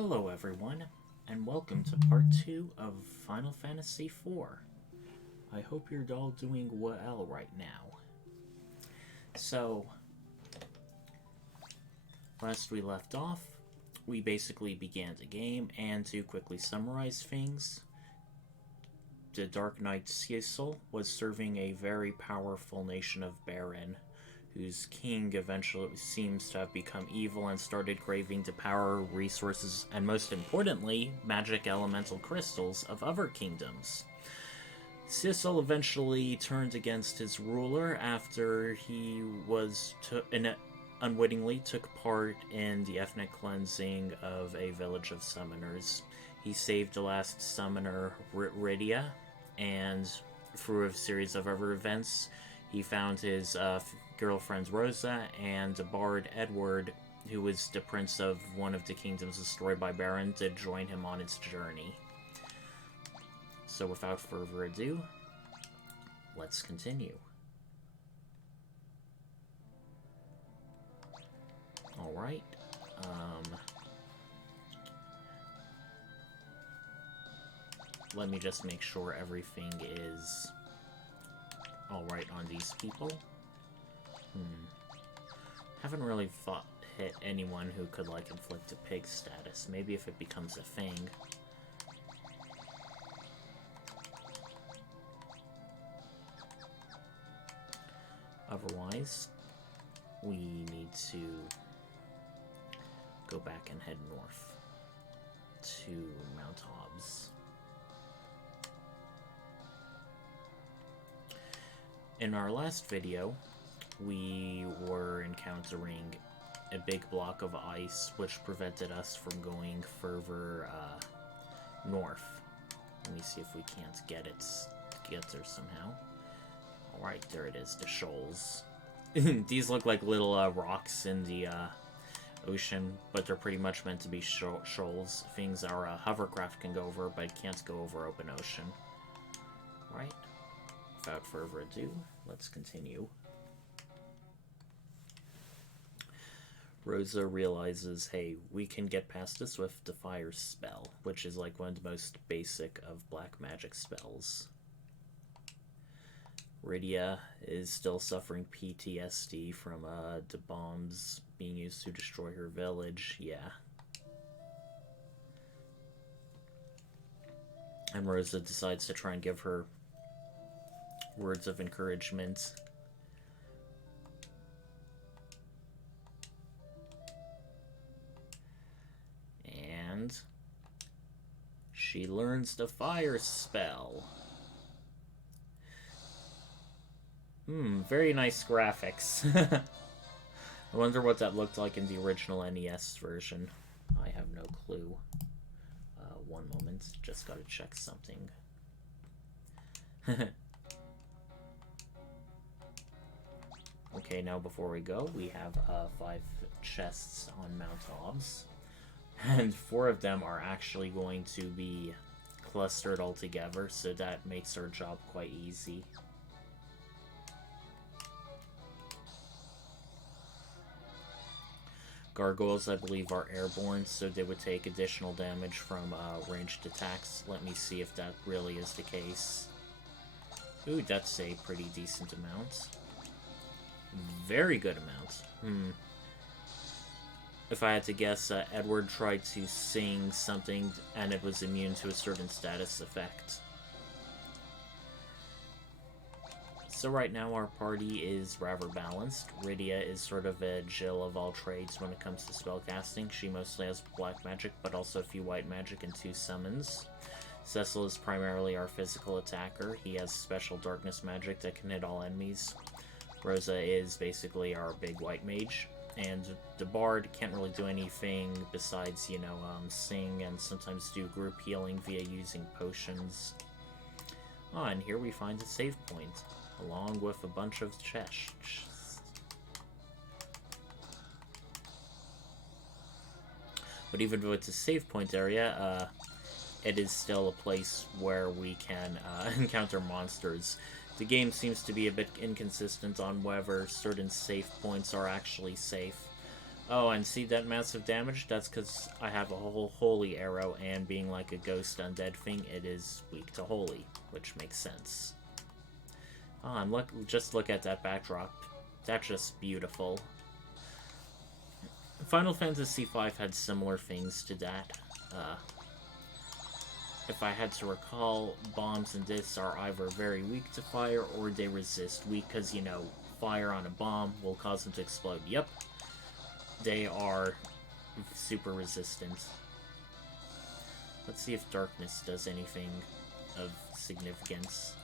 Hello everyone, and welcome to part 2 of Final Fantasy IV. I hope you're all doing well right now. So, last we left off, we basically began the game, and to quickly summarize things, the Dark Knight Cecil was serving a very powerful nation of Baron, whose king eventually seems to have become evil and started craving the power, resources, and most importantly, magic elemental crystals of other kingdoms. Cecil eventually turned against his ruler after he unwittingly took part in the ethnic cleansing of a village of summoners. He saved the last summoner, Rydia, and through a series of other events, he found his girlfriend Rosa and the bard Edward, who was the prince of one of the kingdoms destroyed by Baron, to join him on its journey. So without further ado, let's continue. Alright, let me just make sure everything is alright on these people. Haven't really hit anyone who could, like, inflict a pig status. Maybe if it becomes a thing. Otherwise, we need to go back and head north to Mount Hobbs. In our last video, we were encountering a big block of ice which prevented us from going further north. Let me see if we can't get there somehow. Alright, there it is, the shoals. These look like little rocks in the ocean, but they're pretty much meant to be shoals. Things our hovercraft can go over, but can't go over open ocean. Right? Without further ado, let's continue. Rosa realizes, hey, we can get past this with the fire spell, which is like one of the most basic of black magic spells. Rydia is still suffering PTSD from the bombs being used to destroy her village, yeah. And Rosa decides to try and give her words of encouragement. And she learns the fire spell. Very nice graphics. I wonder what that looked like in the original NES version. I have no clue. One moment, just gotta check something. Okay, now before we go, we have 5 chests on Mount Hobbs. And 4 of them are actually going to be clustered all together, so that makes our job quite easy. Gargoyles, I believe, are airborne, so they would take additional damage from ranged attacks. Let me see if that really is the case. Ooh, that's a pretty decent amount. Very good amount. If I had to guess, Edward tried to sing something and it was immune to a certain status effect. So right now our party is rather balanced. Rydia is sort of a Jill of all trades when it comes to spellcasting. She mostly has black magic, but also a few white magic and 2 summons. Cecil is primarily our physical attacker. He has special darkness magic that can hit all enemies. Rosa is basically our big white mage. And the bard can't really do anything besides, sing and sometimes do group healing via using potions. And here we find a save point, along with a bunch of chests. But even though it's a save point area, it is still a place where we can encounter monsters. The game seems to be a bit inconsistent on whether certain save points are actually safe. Oh, and see that massive damage? That's because I have a whole holy arrow, and being like a ghost undead thing, it is weak to holy, which makes sense. Oh, and just look at that backdrop. That's just beautiful. Final Fantasy V had similar things to that. If I had to recall, bombs and discs are either very weak to fire or they resist. Weak because, you know, fire on a bomb will cause them to explode. Yep. They are super resistant. Let's see if darkness does anything of significance.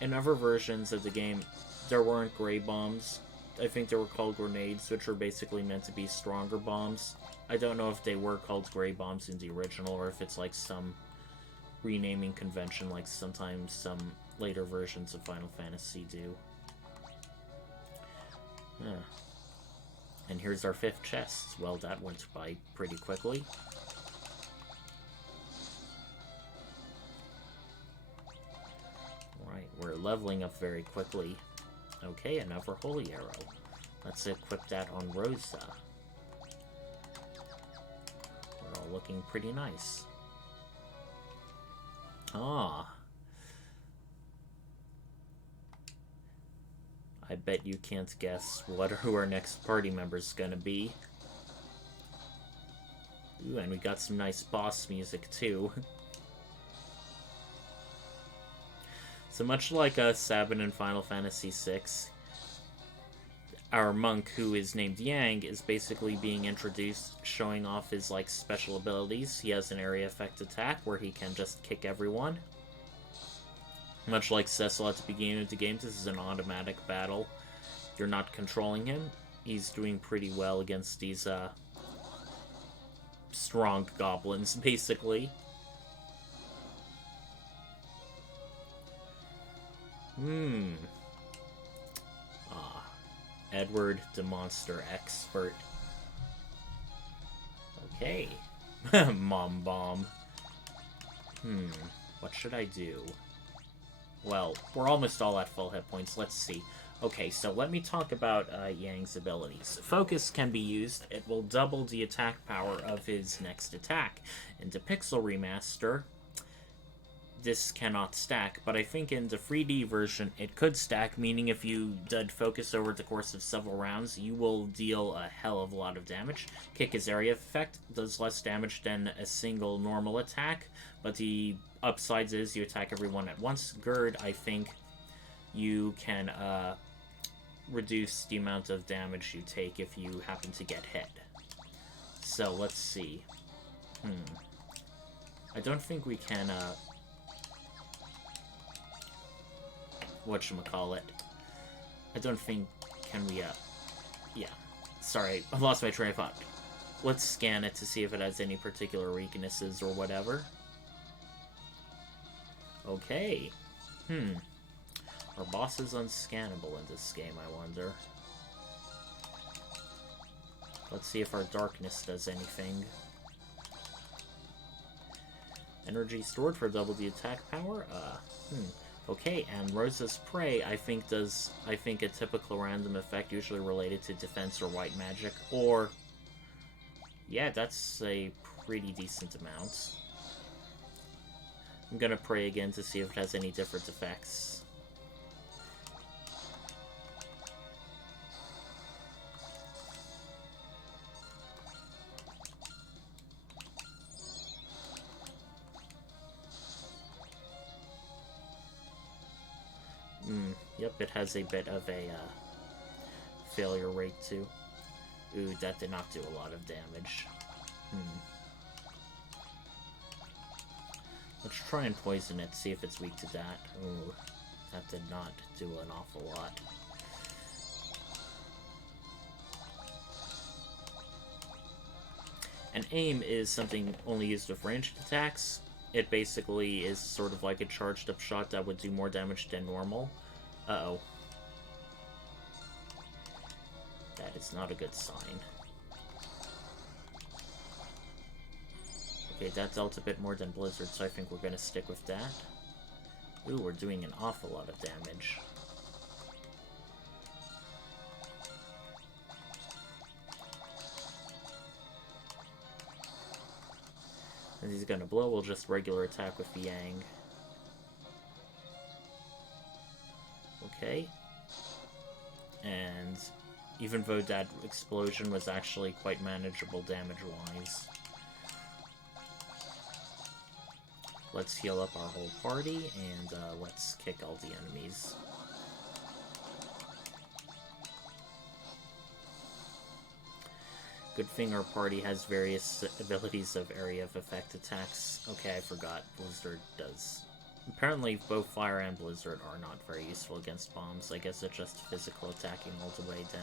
In other versions of the game, there weren't gray bombs. I think they were called grenades, which were basically meant to be stronger bombs. I don't know if they were called gray bombs in the original, or if it's like some renaming convention like sometimes some later versions of Final Fantasy do. Yeah. And here's our 5th chest. Well, that went by pretty quickly. Alright, we're leveling up very quickly. Okay, another holy arrow. Let's equip that on Rosa. We're all looking pretty nice. Ah. I bet you can't guess who our next party member's gonna be. Ooh, and we got some nice boss music too. So much like Sabin in Final Fantasy VI, our monk, who is named Yang, is basically being introduced, showing off his like special abilities. He has an area effect attack where he can just kick everyone. Much like Cecil at the beginning of the game, this is an automatic battle. You're not controlling him. He's doing pretty well against these strong goblins, basically. Edward the Monster Expert. Okay. Mom Bomb. What should I do? Well, we're almost all at full hit points. Let's see. Okay, so let me talk about Yang's abilities. Focus can be used. It will double the attack power of his next attack. In the Pixel Remaster, this cannot stack, but I think in the 3D version it could stack, meaning if you did focus over the course of several rounds, you will deal a hell of a lot of damage. Kick is area effect, does less damage than a single normal attack, but the upsides is you attack everyone at once. Gird, I think you can reduce the amount of damage you take if you happen to get hit. So let's see. I don't think we can whatchamacallit. I don't think, can we, yeah. Sorry, I lost my train of thought. Let's scan it to see if it has any particular weaknesses or whatever. Okay. Our boss is unscannable in this game, I wonder. Let's see if our darkness does anything. Energy stored for double the attack power? Okay, and Rosa's Prey, I think a typical random effect usually related to defense or white magic, or... Yeah, that's a pretty decent amount. I'm gonna pray again to see if it has any different effects. Yep, it has a bit of a failure rate too. Ooh, that did not do a lot of damage. Let's try and poison it, see if it's weak to that. Ooh, that did not do an awful lot. And aim is something only used with ranged attacks. It basically is sort of like a charged up shot that would do more damage than normal. Uh-oh. That is not a good sign. Okay, that dealt a bit more than Blizzard, so I think we're gonna stick with that. Ooh, we're doing an awful lot of damage. As he's gonna blow, we'll just regular attack with the Yang. Okay. And even though that explosion was actually quite manageable damage-wise, let's heal up our whole party, and let's kick all the enemies. Good thing our party has various abilities of area of effect attacks. Okay, I forgot. Blizzard does. Apparently, both Fire and Blizzard are not very useful against bombs. I guess it's just physical attacking all the way then.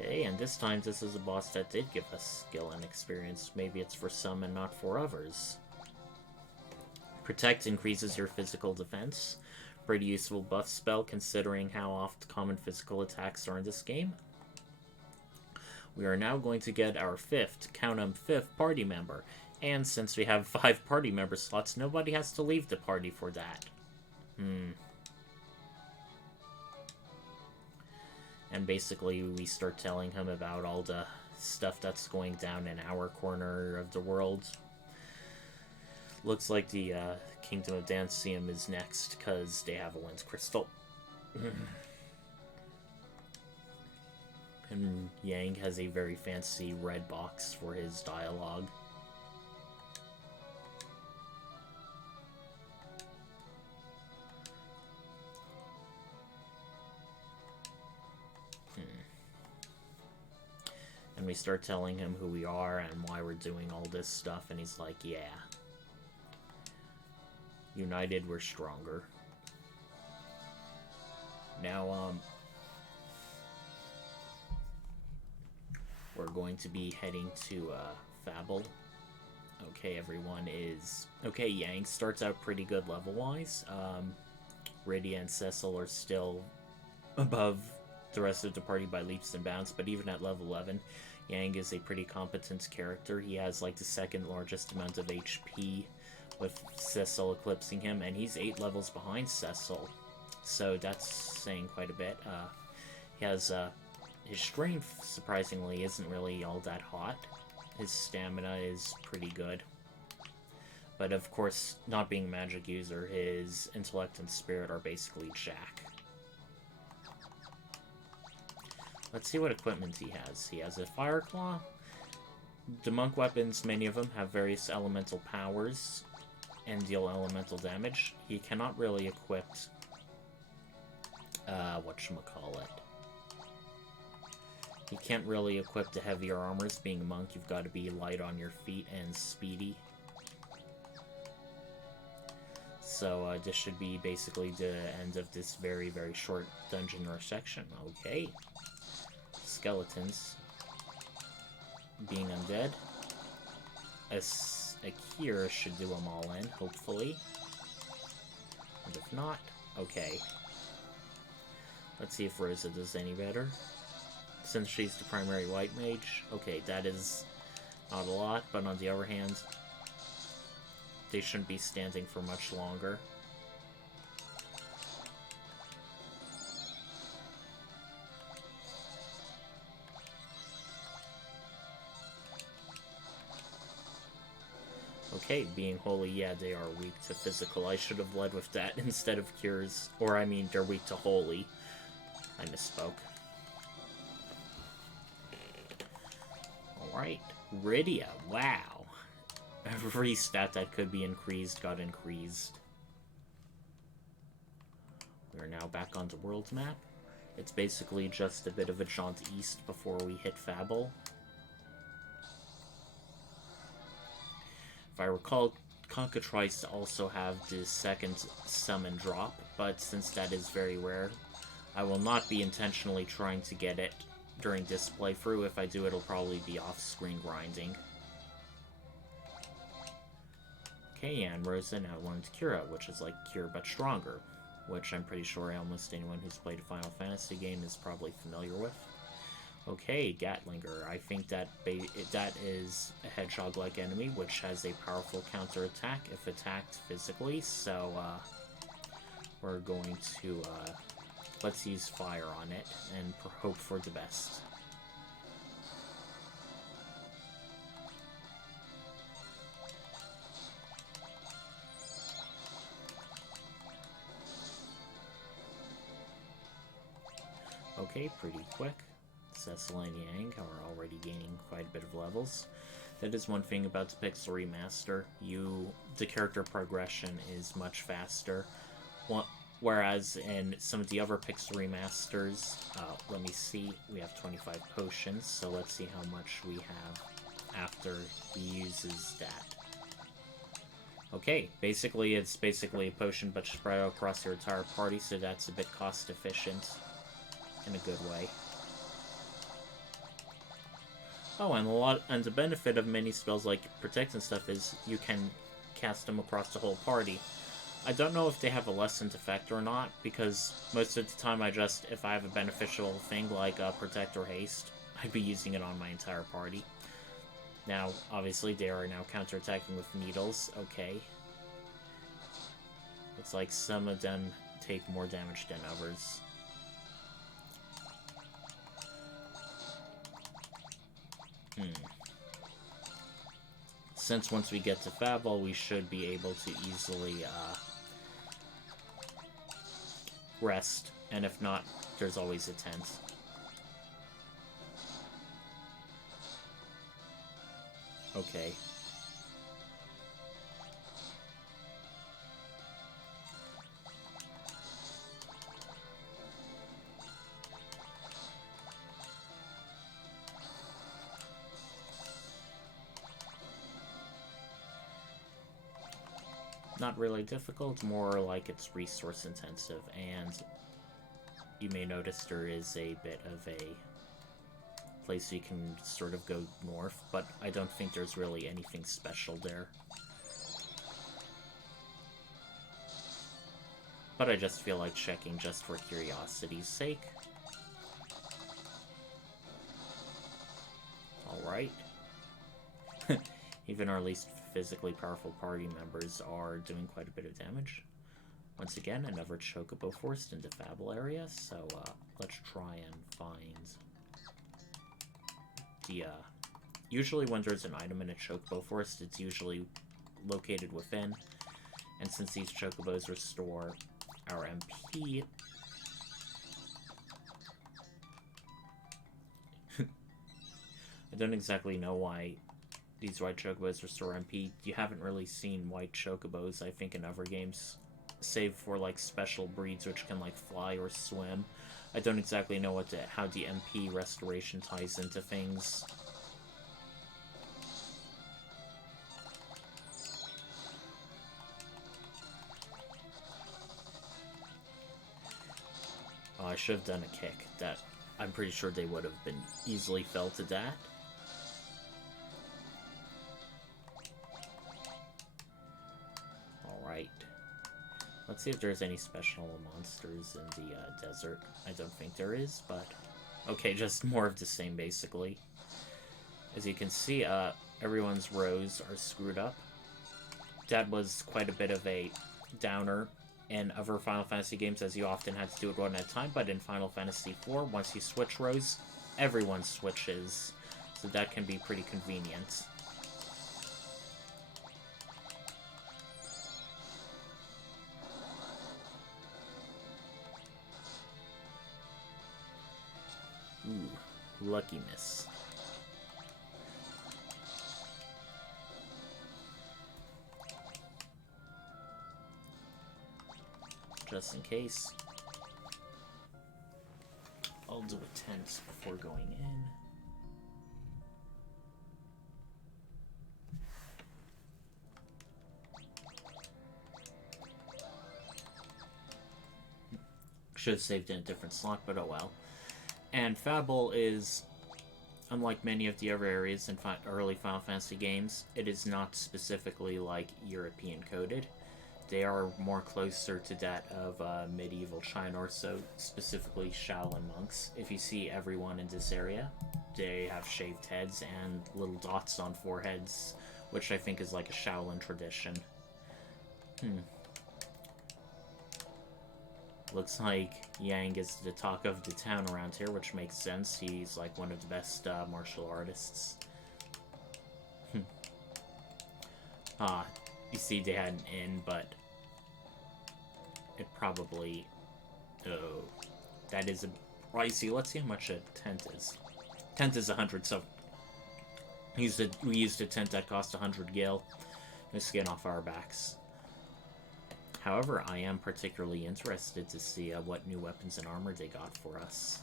Okay, and this time this is a boss that did give us skill and experience. Maybe it's for some and not for others. Protect increases your physical defense. Pretty useful buff spell considering how oft common physical attacks are in this game. We are now going to get our fifth, count 'em, fifth party member. And since we have 5 party member slots, nobody has to leave the party for that. And basically we start telling him about all the stuff that's going down in our corner of the world. Looks like the Kingdom of Dancium is next, because they have a Wind Crystal. And Yang has a very fancy red box for his dialogue. And we start telling him who we are and why we're doing all this stuff, and he's like, yeah. United, we're stronger. Now, we're going to be heading to, Fable. Okay, everyone is... Okay, Yang starts out pretty good level-wise. Rydia and Cecil are still above the rest of the party by leaps and bounds, but even at level 11, Yang is a pretty competent character. He has, like, the second largest amount of HP, with Cecil eclipsing him, and he's 8 levels behind Cecil, so that's saying quite a bit. He has, his strength, surprisingly, isn't really all that hot. His stamina is pretty good. But of course, not being a magic user, his intellect and spirit are basically jack. Let's see what equipment he has. He has a Fire Claw. The monk weapons, many of them, have various elemental powers and deal elemental damage. He cannot really equip, whatchamacallit. He can't really equip the heavier armors. Being a monk, you've got to be light on your feet and speedy. So, this should be basically the end of this very, very short dungeon or section. Okay. Skeletons. Being undead. A cure should do them all in, hopefully. And if not, okay. Let's see if Rosa does any better. Since she's the primary white mage, okay, that is not a lot, but on the other hand, they shouldn't be standing for much longer. Okay, being holy, yeah, they are weak to physical. I should have led with that instead of cures. Or, I mean, they're weak to holy. I misspoke. Alright, Rydia, wow. Every stat that could be increased got increased. We are now back on the world map. It's basically just a bit of a jaunt east before we hit Fable. If I recall, Cockatrice also have the second summon drop, but since that is very rare, I will not be intentionally trying to get it during this playthrough. If I do, it'll probably be off-screen grinding. Okay, and Rosa now learned Cura, which is like Cure but stronger, which I'm pretty sure almost anyone who's played a Final Fantasy game is probably familiar with. Okay, Gatlinger. I think that that is a hedgehog-like enemy, which has a powerful counter-attack if attacked physically, so we're going to let's use fire on it and hope for the best. Okay, pretty quick. Cecil and Yang are already gaining quite a bit of levels. That is one thing about the Pixel Remaster. The character progression is much faster. Whereas in some of the other Pixel Remasters, let me see, we have 25 potions, so let's see how much we have after he uses that. Okay, basically it's a potion but spread out across your entire party, so that's a bit cost efficient in a good way. Oh, and the benefit of many spells like Protect and stuff is you can cast them across the whole party. I don't know if they have a lessened effect or not, because most of the time if I have a beneficial thing like Protect or Haste, I'd be using it on my entire party. Now, obviously, they are now counterattacking with needles, okay. Looks like some of them take more damage than others. Since once we get to Fabul, we should be able to easily rest, and if not, there's always a tent. Okay. Not really difficult, more like it's resource intensive, and you may notice there is a bit of a place you can sort of go north, but I don't think there's really anything special there. But I just feel like checking just for curiosity's sake. Alright. Even our least physically powerful party members are doing quite a bit of damage. Once again, another Chocobo forced into Fabul area, so let's try and find the... Usually when there's an item in a Chocobo forest, it's usually located within, and since these Chocobos restore our MP... I don't exactly know why these white chocobos restore MP. You haven't really seen white chocobos, I think, in other games, save for like special breeds which can like fly or swim. I don't exactly know how the MP restoration ties into things. Oh, I should have done a kick. That I'm pretty sure they would have been easily fell to that. Let's see if there's any special monsters in the desert. I don't think there is, but... Okay, just more of the same, basically. As you can see, everyone's rows are screwed up. That was quite a bit of a downer in other Final Fantasy games, as you often had to do it one at a time, but in Final Fantasy IV, once you switch rows, everyone switches. So that can be pretty convenient. Ooh, lucky miss. Just in case, I'll do a tent before going in. Should have saved in a different slot, but oh well. And Fabul is, unlike many of the other areas in early Final Fantasy games, it is not specifically like European coded. They are more closer to that of medieval China, or so specifically Shaolin monks. If you see everyone in this area, they have shaved heads and little dots on foreheads, which I think is like a Shaolin tradition. Looks like Yang is the talk of the town around here, which makes sense. He's like one of the best martial artists. You see they had an inn, but it probably... Oh, that is a pricey. Let's see how much a tent is. Tent is 100, so we used a tent that cost 100 gil. No skin off our backs. However, I am particularly interested to see what new weapons and armor they got for us.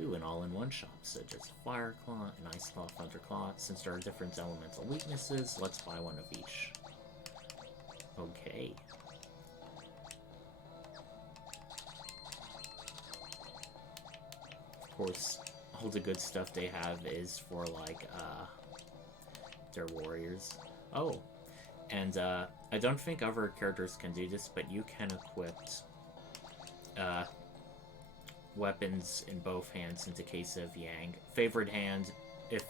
Ooh, an all-in-one shop, such as Fire Claw and Ice Claw, Thunder Claw. Since there are different elemental weaknesses, let's buy one of each. Okay. Of course, all the good stuff they have is for, like, their warriors. Oh, and, I don't think other characters can do this, but you can equip, weapons in both hands in the case of Yang. Favored hand, if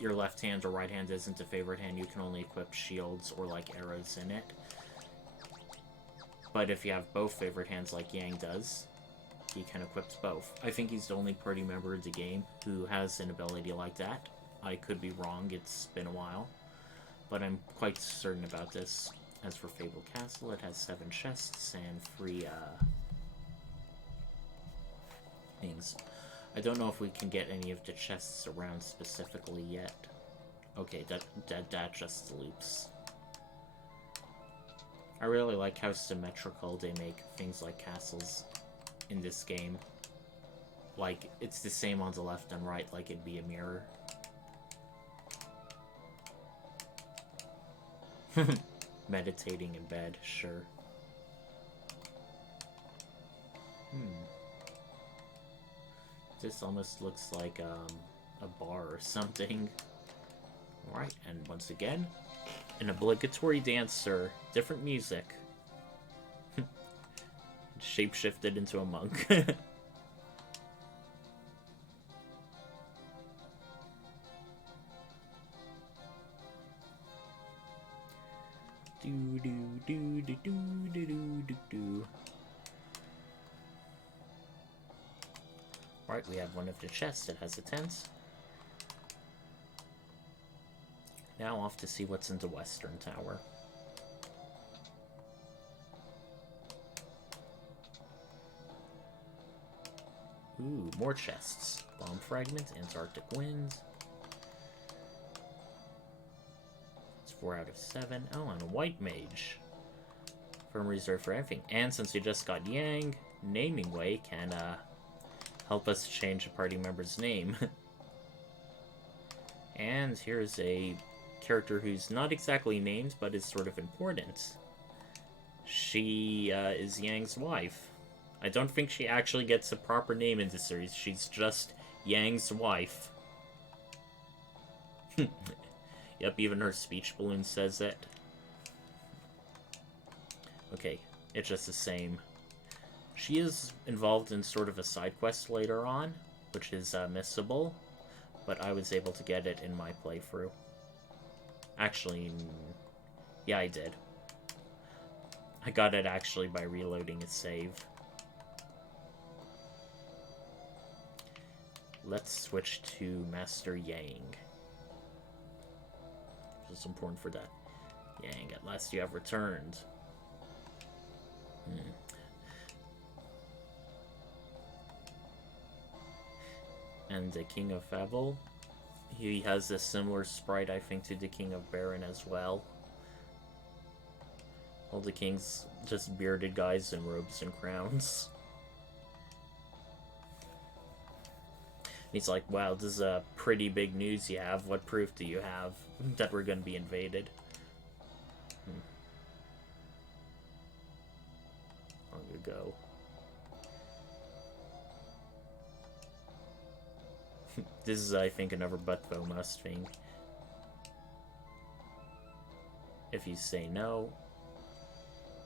your left hand or right hand isn't a favored hand, you can only equip shields or, like, arrows in it. But if you have both favored hands like Yang does, he can equip both. I think he's the only party member of the game who has an ability like that. I could be wrong, it's been a while, but I'm quite certain about this. As for Fable Castle, it has 7 chests and 3, things. I don't know if we can get any of the chests around specifically yet. Okay, that just loops. I really like how symmetrical they make things like castles in this game. Like, it's the same on the left and right, like it'd be a mirror. Meditating in bed, sure. This almost looks like a bar or something. Alright, and once again, an obligatory dancer, different music. Shapeshifted into a monk. Do do do do do do do do. Right, we have one of the chests that has a tent. Now off to see what's in the western tower. Ooh, more chests. Bomb fragment, Antarctic wind. It's 4 out of 7. Oh, and a white mage. Firm reserve for everything. And since we just got Yang, Naming Way can help us change a party member's name. And here's a character who's not exactly named, but is sort of important. She is Yang's wife. I don't think she actually gets a proper name in this series. She's just Yang's wife. Yep, even her speech balloon says it. Okay, it's just the same. She is involved in sort of a side quest later on, which is missable, but I was able to get it in my playthrough. Actually, yeah, I did. I got it actually by reloading a save. Let's switch to Master Yang. Which is important for that. Yang, at last you have returned. And the King of Fable, he has a similar sprite, I think, to the King of Baron as well. All the kings, just bearded guys in robes and crowns. He's like, wow, this is a pretty big news you have. What proof do you have that we're going to be invaded? Long ago. This is, I think, another Butvo must thing. If you say no,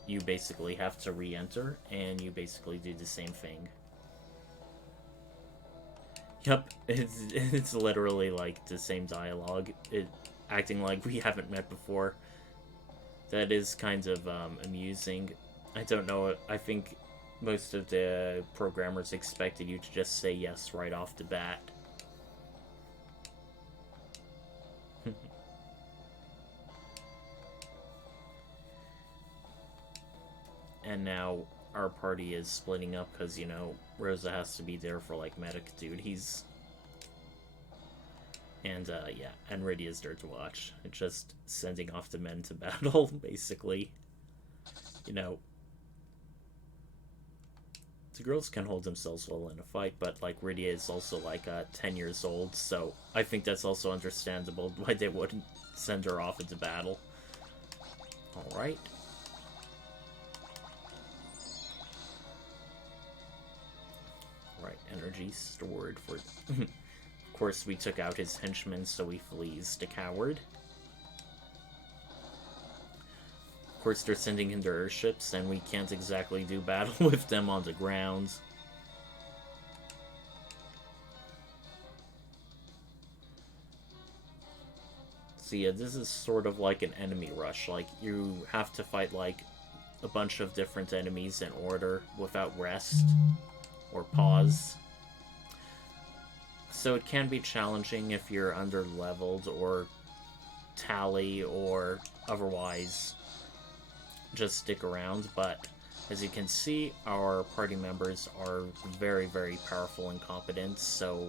you basically have to re-enter, and you basically do the same thing. Yep, it's literally like the same dialogue, acting like we haven't met before. That is kind of amusing. I don't know, I think most of the programmers expected you to just say yes right off the bat. And now our party is splitting up because, you know, Rosa has to be there for, like, medic duties. And, yeah, and Rydia's there to watch. It's just sending off the men to battle, basically. You know, the girls can hold themselves well in a fight, but, like, Rydia is also, like, 10 years old, so I think that's also understandable why they wouldn't send her off into battle. Alright. Right, energy stored for... Of course, we took out his henchman, so he flees the coward. Of course, they're sending in their airships, and we can't exactly do battle with them on the ground. So yeah, this is sort of like an enemy rush. Like, you have to fight, like, a bunch of different enemies in order without rest or pause. So it can be challenging if you're under-leveled or tally or otherwise just stick around, but as you can see, our party members are very, very powerful and competent, so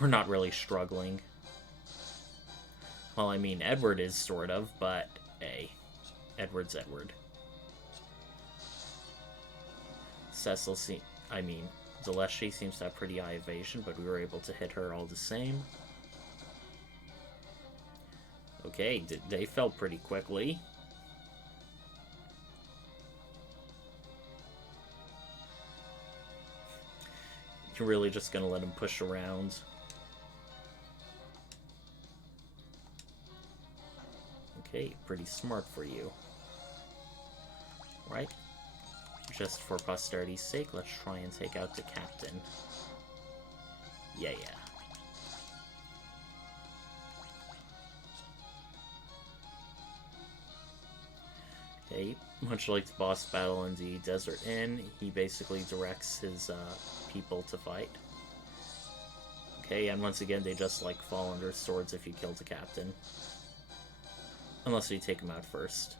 we're not really struggling. Well, I mean, Edward is sort of, but hey, Edward's Edward. Cecil, Zaleshi seems to have pretty high evasion, but we were able to hit her all the same. Okay, they fell pretty quickly. You're really just gonna let him push around. Okay, pretty smart for you. Right? Just for posterity's sake, let's try and take out the captain. Yeah. Okay, much like the boss battle in the Desert Inn, he basically directs his people to fight. Okay, and once again, they just, like, fall under swords if you kill the captain. Unless you take him out first.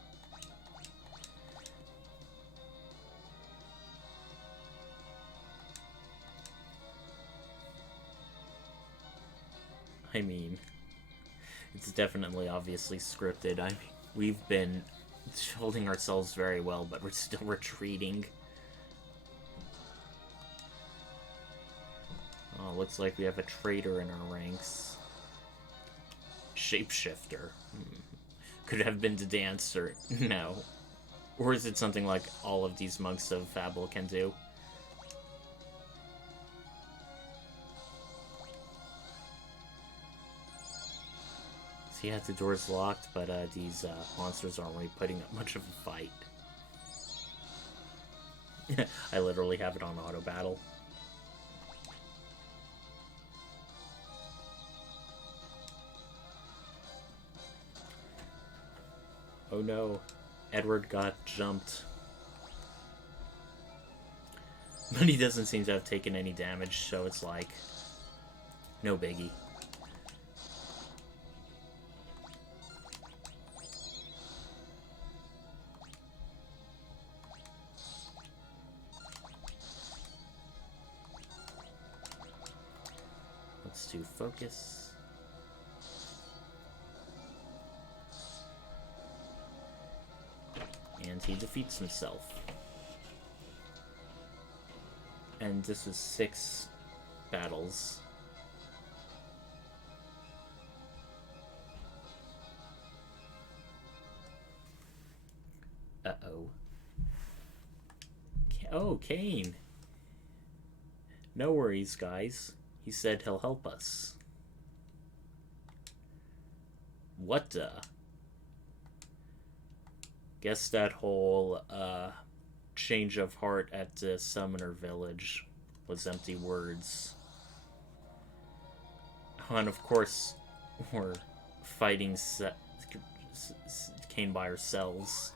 I mean, it's definitely obviously scripted. I mean, we've been holding ourselves very well, but we're still retreating. Oh, looks like we have a traitor in our ranks. Shapeshifter. Could have been the dancer. No. Or is it something like all of these monks of Fable can do? See, yeah, the door's locked, but these monsters aren't really putting up much of a fight. I literally have it on auto battle. Oh no, Edward got jumped. But he doesn't seem to have taken any damage, so it's like, no biggie. Let's do focus. And he defeats himself. And this was 6 battles. Uh-oh. Oh, Kane. No worries, guys. He said he'll help us. What the? Guess that whole change of heart at the Summoner Village was empty words. Oh, and of course, we're fighting Cane by ourselves.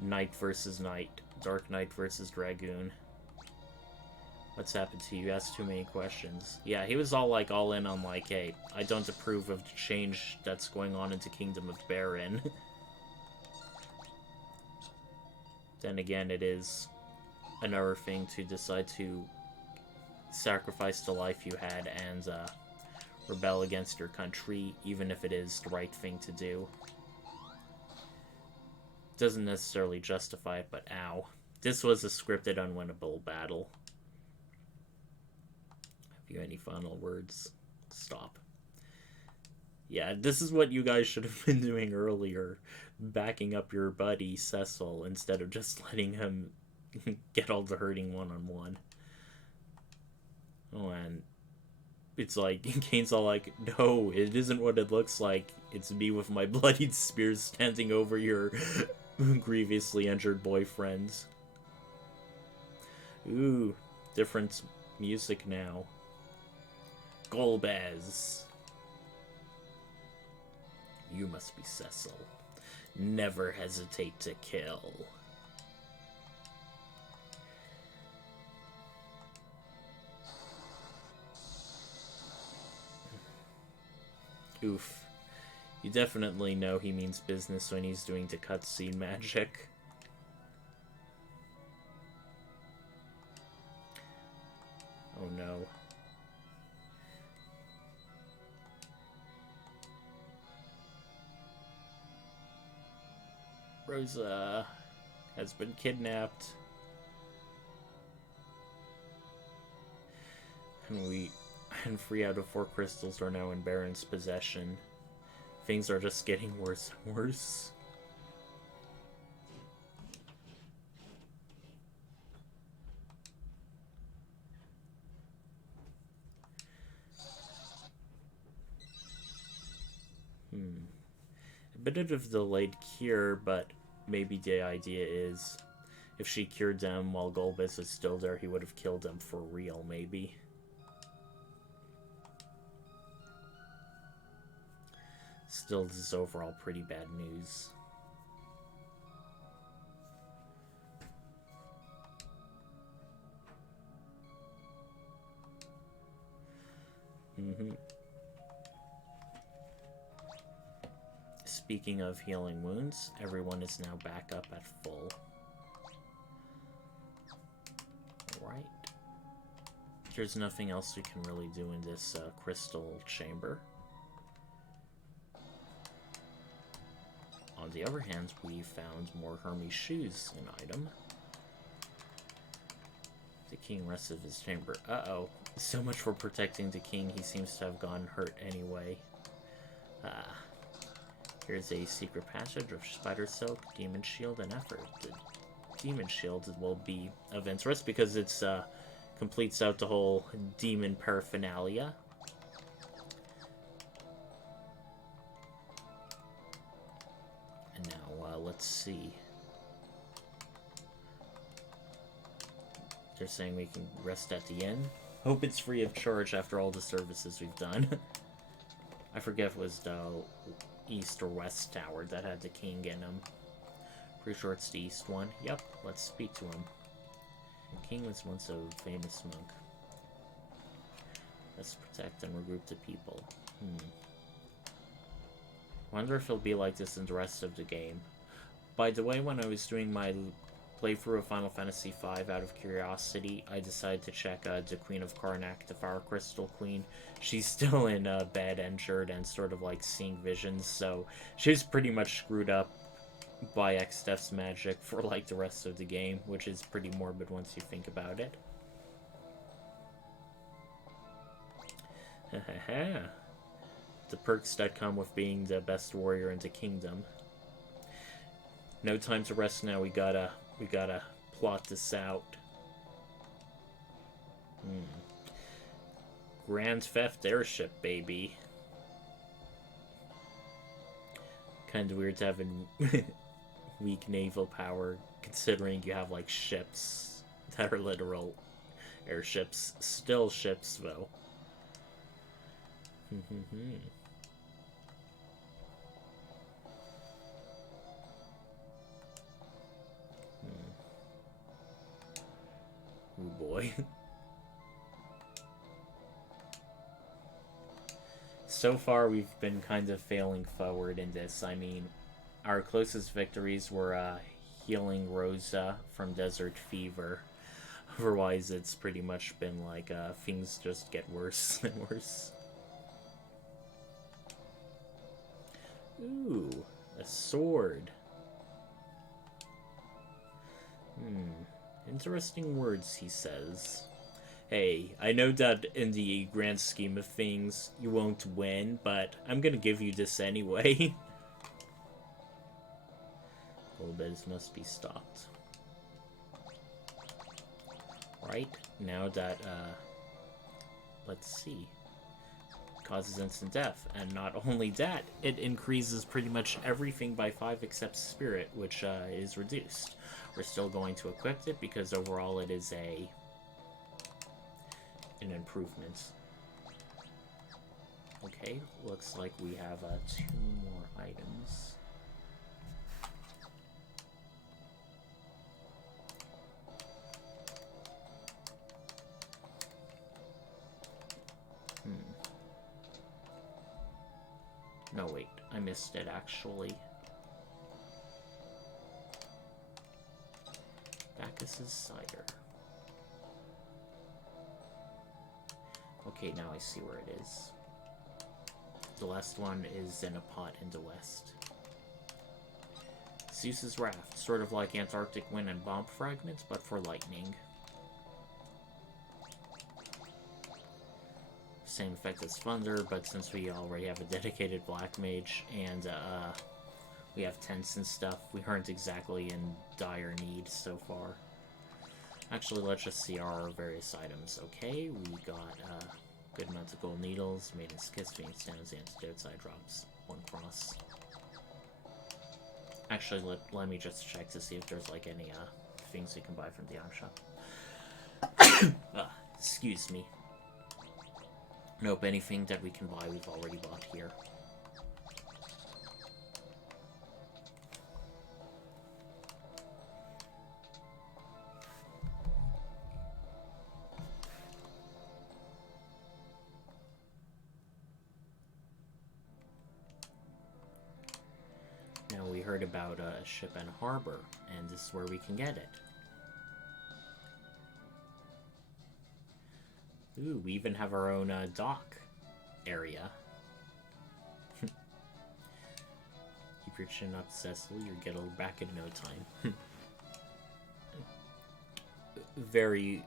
Knight versus Knight. Dark Knight versus Dragoon. What's happened to you? You asked too many questions. Yeah, he was all in on hey, I don't approve of the change that's going on into Kingdom of Baron. Then again, it is another thing to decide to sacrifice the life you had and rebel against your country, even if it is the right thing to do. Doesn't necessarily justify it, but ow. This was a scripted, unwinnable battle. Have you any final words? Stop. Yeah, this is what you guys should have been doing earlier. Backing up your buddy, Cecil, instead of just letting him get all the hurting one-on-one. Oh, and it's Kane's all no, it isn't what it looks like. It's me with my bloodied spears standing over your grievously injured boyfriend. Ooh, different music now. Golbez. You must be Cecil. Never hesitate to kill. Oof. You definitely know he means business when he's doing the cutscene magic. Oh no. Rosa has been kidnapped. And 3 out of 4 crystals are now in Baron's possession. Things are just getting worse and worse. A bit of a delayed cure, but maybe the idea is if she cured them while Golbez is still there, he would have killed them for real, maybe. Still, this is overall pretty bad news. Speaking of healing wounds, everyone is now back up at full. Alright. There's nothing else we can really do in this crystal chamber. On the other hand, we found more Hermes shoes, an item. The king rests of his chamber. Uh-oh. So much for protecting the king, he seems to have gotten hurt anyway. Here's a secret passage of spider silk, demon shield, and effort. The demon shield will be of interest because it's completes out the whole demon paraphernalia. And now, let's see. They're saying we can rest at the inn. Hope it's free of charge after all the services we've done. I forget if it was the east or west tower that had the king in them. Pretty sure it's the east one. Yep, let's speak to him. The king was once a famous monk. Let's protect and regroup the people. Wonder if it'll be like this in the rest of the game. By the way, when I was doing my playthrough of Final Fantasy V out of curiosity, I decided to check the Queen of Karnak, the Fire Crystal Queen. She's still in bed, injured, and sort of seeing visions, so she's pretty much screwed up by Extef's magic for the rest of the game, which is pretty morbid once you think about it. The perks that come with being the best warrior in the kingdom. No time to rest now, we gotta plot this out. Grand Theft Airship, baby. Kind of weird to have a weak naval power, considering you have like ships that are literal airships. Still ships, though. Oh boy. So far, we've been kind of failing forward in this. I mean, our closest victories were healing Rosa from Desert Fever. Otherwise, it's pretty much been like things just get worse and worse. Ooh, a sword. Interesting words, he says. Hey, I know that in the grand scheme of things, you won't win, but I'm gonna give you this anyway. Bulbez must be stopped. Right, now that, let's see. Causes instant death, and not only that, it increases pretty much everything by 5 except spirit, which is reduced. We're still going to equip it because overall it is an improvement. Okay, looks like we have 2 more items. No, wait, I missed it actually. Bacchus's cider. Okay, now I see where it is. The last one is in a pot in the west. Zeus's Raft, sort of like Antarctic wind and bomb fragments, but for lightning. Same effect as thunder, but since we already have a dedicated black mage and we have tents and stuff, we aren't exactly in dire need so far. Actually, let's just see our various items. Okay, we got good amounts of gold needles, Maiden's Kiss, Phoenix Stones, Antidote, Side Drops, 1 cross. Actually, let me just check to see if there's like any things we can buy from the item shop. Excuse me. Nope, anything that we can buy we've already bought here. Now we heard about a ship and harbor, and this is where we can get it. Ooh, we even have our own dock area. Keep your chin up, Cecil. You'll get it back in no time. Very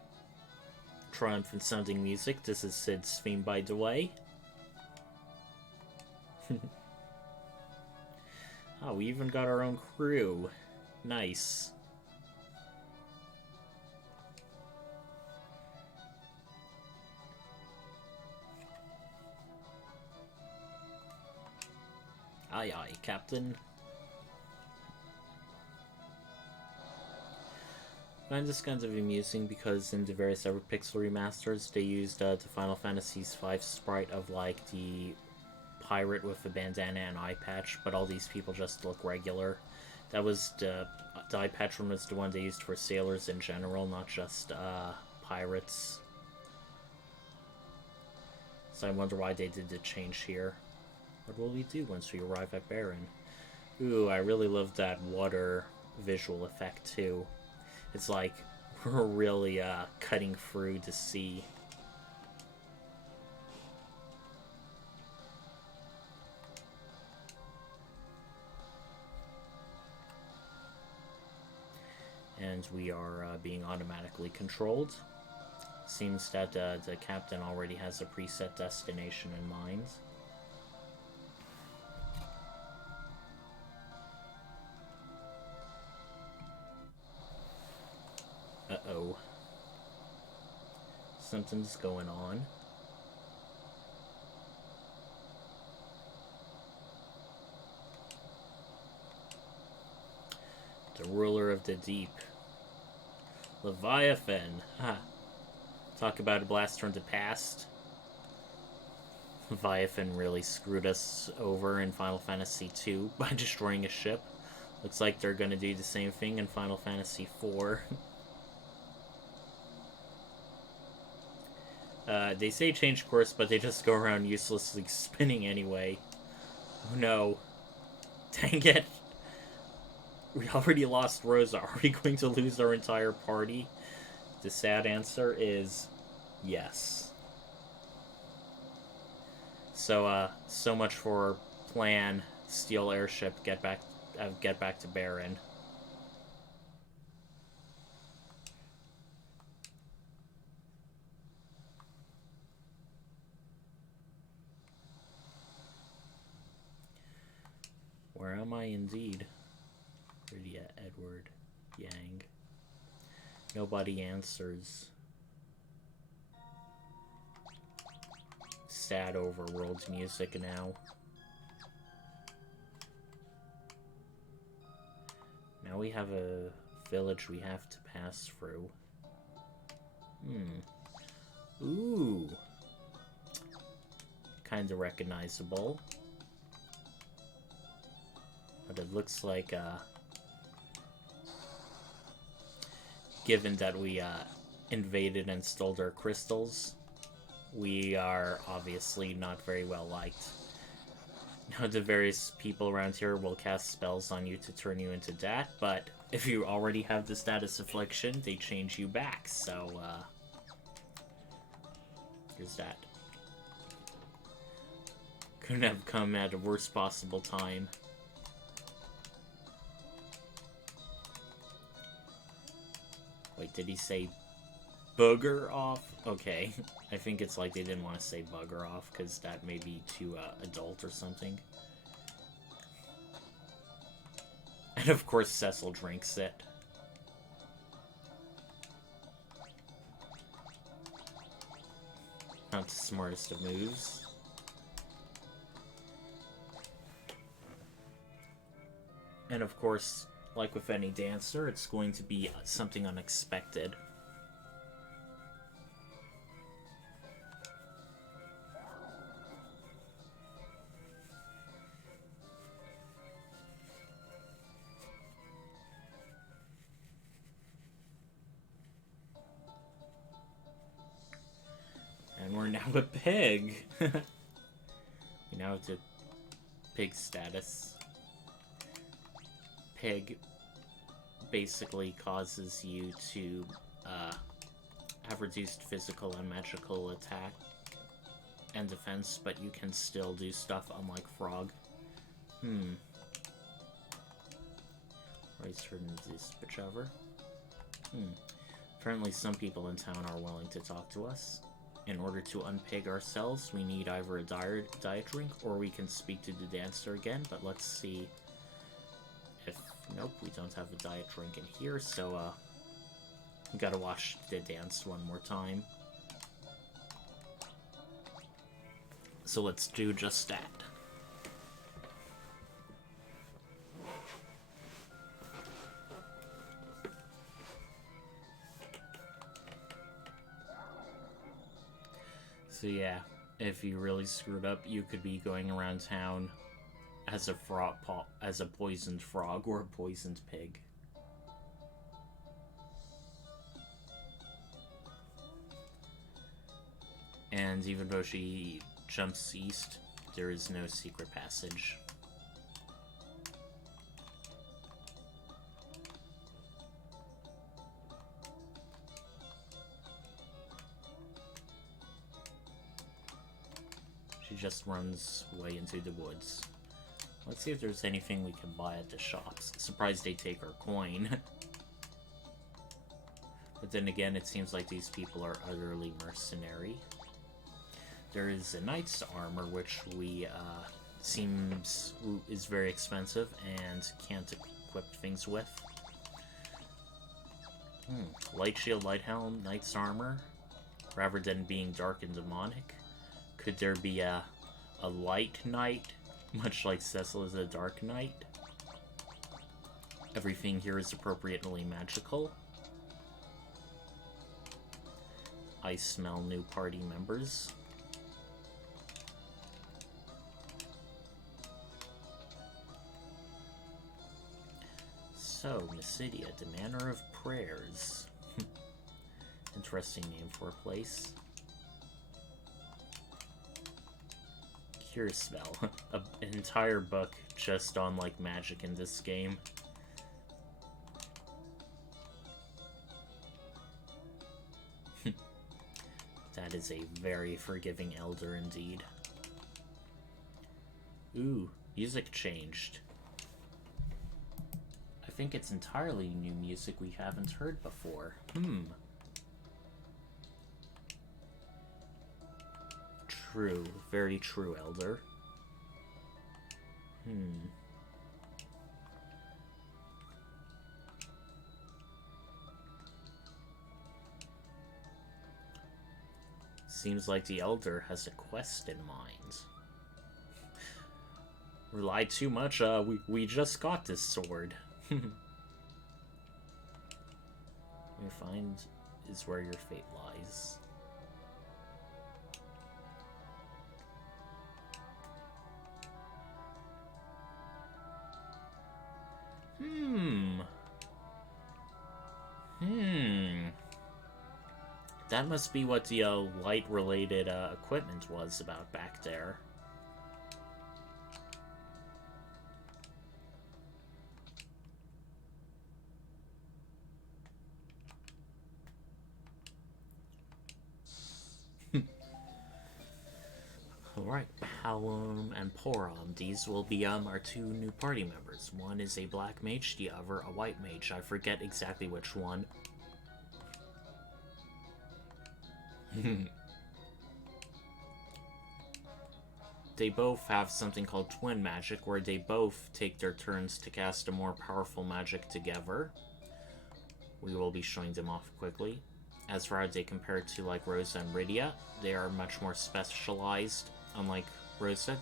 triumphant sounding music. This is Sid's theme, by the way. Oh, we even got our own crew. Nice. Aye aye, Captain. I find this kind of amusing because in the various other pixel remasters, they used the Final Fantasy's 5 sprite of like the pirate with a bandana and eye patch, but all these people just look regular. That was the eye patch one was the one they used for sailors in general, not just pirates. So I wonder why they did the change here. What will we do once we arrive at Baron? Ooh, I really love that water visual effect too. It's like we're really cutting through the sea. And we are being automatically controlled. Seems that the captain already has a preset destination in mind. Uh-oh. Something's going on. ruler of the deep. Leviathan. Ha. Talk about a blast from the past. Leviathan really screwed us over in Final Fantasy II by destroying a ship. Looks like they're gonna do the same thing in Final Fantasy IV. They say change course, but they just go around uselessly spinning anyway. Oh no. Dang it. We already lost Rosa. Are we going to lose our entire party? The sad answer is yes. So, so much for plan, steal airship, get back to Baron. Where am I indeed? Lydia, Edward, Yang. Nobody answers. Sad overworld music now. Now we have a village we have to pass through. Ooh. Kinda recognizable. But it looks like, given that we, invaded and stole their crystals, we are obviously not very well liked. Now the various people around here will cast spells on you to turn you into that, but if you already have the status affliction, they change you back, so, here's that. Couldn't have come at a worst possible time. Wait, did he say bugger off? Okay. I think it's like they didn't want to say bugger off, because that may be too adult or something. And of course Cecil drinks it. Not the smartest of moves. And of course, like with any dancer, it's going to be something unexpected. And we're now a pig. We now have to pig status. Pig basically causes you to have reduced physical and magical attack and defense, but you can still do stuff unlike Frog. Right turn this bitch over. Apparently some people in town are willing to talk to us. In order to unpig ourselves, we need either a diet drink or we can speak to the dancer again, but let's see if... Nope, we don't have a diet drink in here, so, we gotta watch the dance one more time. So let's do just that. So yeah, if you really screwed up, you could be going around town as a poisoned frog or a poisoned pig. And even though she jumps east, there is no secret passage. She just runs way into the woods. Let's see if there's anything we can buy at the shops. Surprised they take our coin. But then again, it seems like these people are utterly mercenary. There is a knight's armor, which we, seems is very expensive and can't equip things with. Light shield, light helm, knight's armor. Rather than being dark and demonic. Could there be a light knight, much like Cecil is a dark knight? Everything here is appropriately magical. I smell new party members. So, Mysidia, the Manor of Prayers. Interesting name for a place. Cure spell. An entire book just on, like, magic in this game. That is a very forgiving elder indeed. Ooh, music changed. I think it's entirely new music we haven't heard before. True. Very true, elder. Seems like the elder has a quest in mind. Rely too much, we just got this sword. We find is where your fate lies. That must be what the light-related equipment was about back there. Alright, Halom and Porom. These will be our two new party members. One is a black mage, the other a white mage. I forget exactly which one. They both have something called twin magic, where they both take their turns to cast a more powerful magic together. We will be showing them off quickly. As far as they compare to like Rosa and Rydia, they are much more specialized. Unlike Rosa,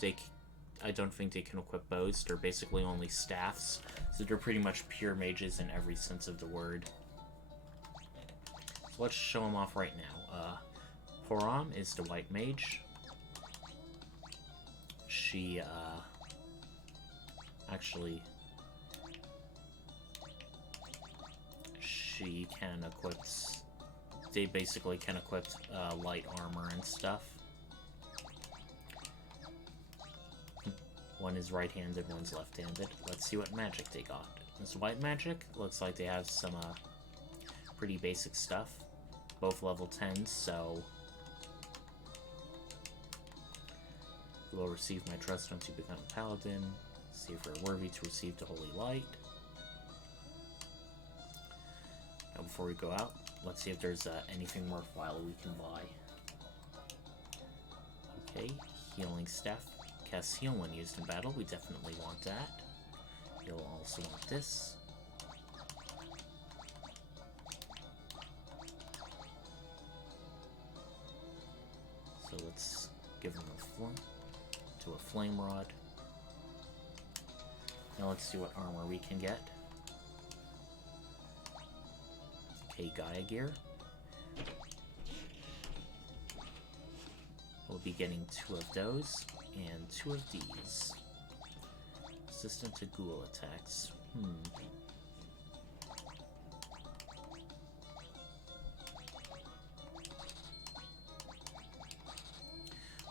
I don't think they can equip bows. They're basically only staffs, so they're pretty much pure mages in every sense of the word. So let's show them off right now. Porom is the white mage. She, actually, she can equip, they basically can equip light armor and stuff. One is right-handed, one's left-handed. Let's see what magic they got. This white magic looks like they have some pretty basic stuff. Both level 10s, so you will receive my trust once you become a paladin. See if we're worthy to receive the holy light. Now before we go out, let's see if there's anything worthwhile we can buy. Okay, healing staff. Cast heal when used in battle. We definitely want that. You'll also want this. So let's give him a flame rod. Now let's see what armor we can get. Okay, Gaia gear. We'll be getting 2 of those and 2 of these. Resistant to ghoul attacks.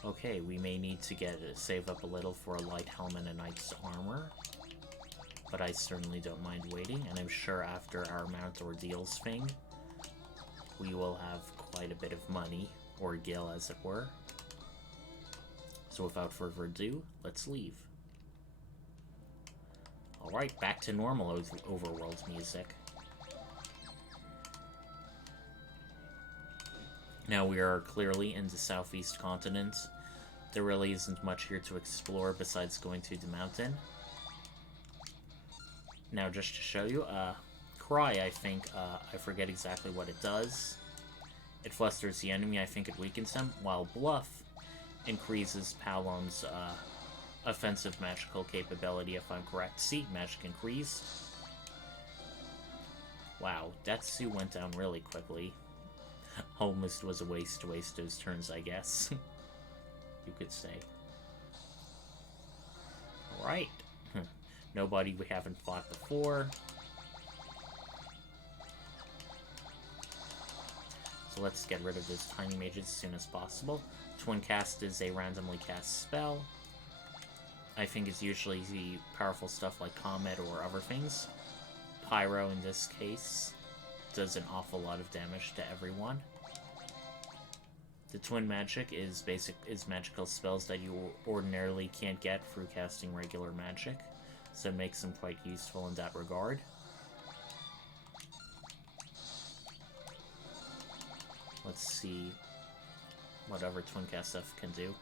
Okay, we may need to save up a little for a light helmet and knight's armor, but I certainly don't mind waiting, and I'm sure after our Mount Ordeals thing, we will have quite a bit of money, or gil as it were. So without further ado, let's leave. Alright, back to normal overworld music. Now we are clearly in the southeast continent. There really isn't much here to explore besides going to the mountain. Now just to show you, Cry, I think, I forget exactly what it does. It flusters the enemy, I think it weakens them, while Bluff increases Palom's offensive magical capability, if I'm correct. Seat magic increased. Wow, Detsu went down really quickly. Almost was a waste to waste those turns, I guess. You could say. Alright. Nobody we haven't fought before. So let's get rid of those tiny mages as soon as possible. Twin Cast is a randomly cast spell. I think it's usually the powerful stuff like Comet or other things. Pyro, in this case, does an awful lot of damage to everyone. The Twin Magic is magical spells that you ordinarily can't get through casting regular magic, so it makes them quite useful in that regard. Let's see what other Twin Cast stuff can do.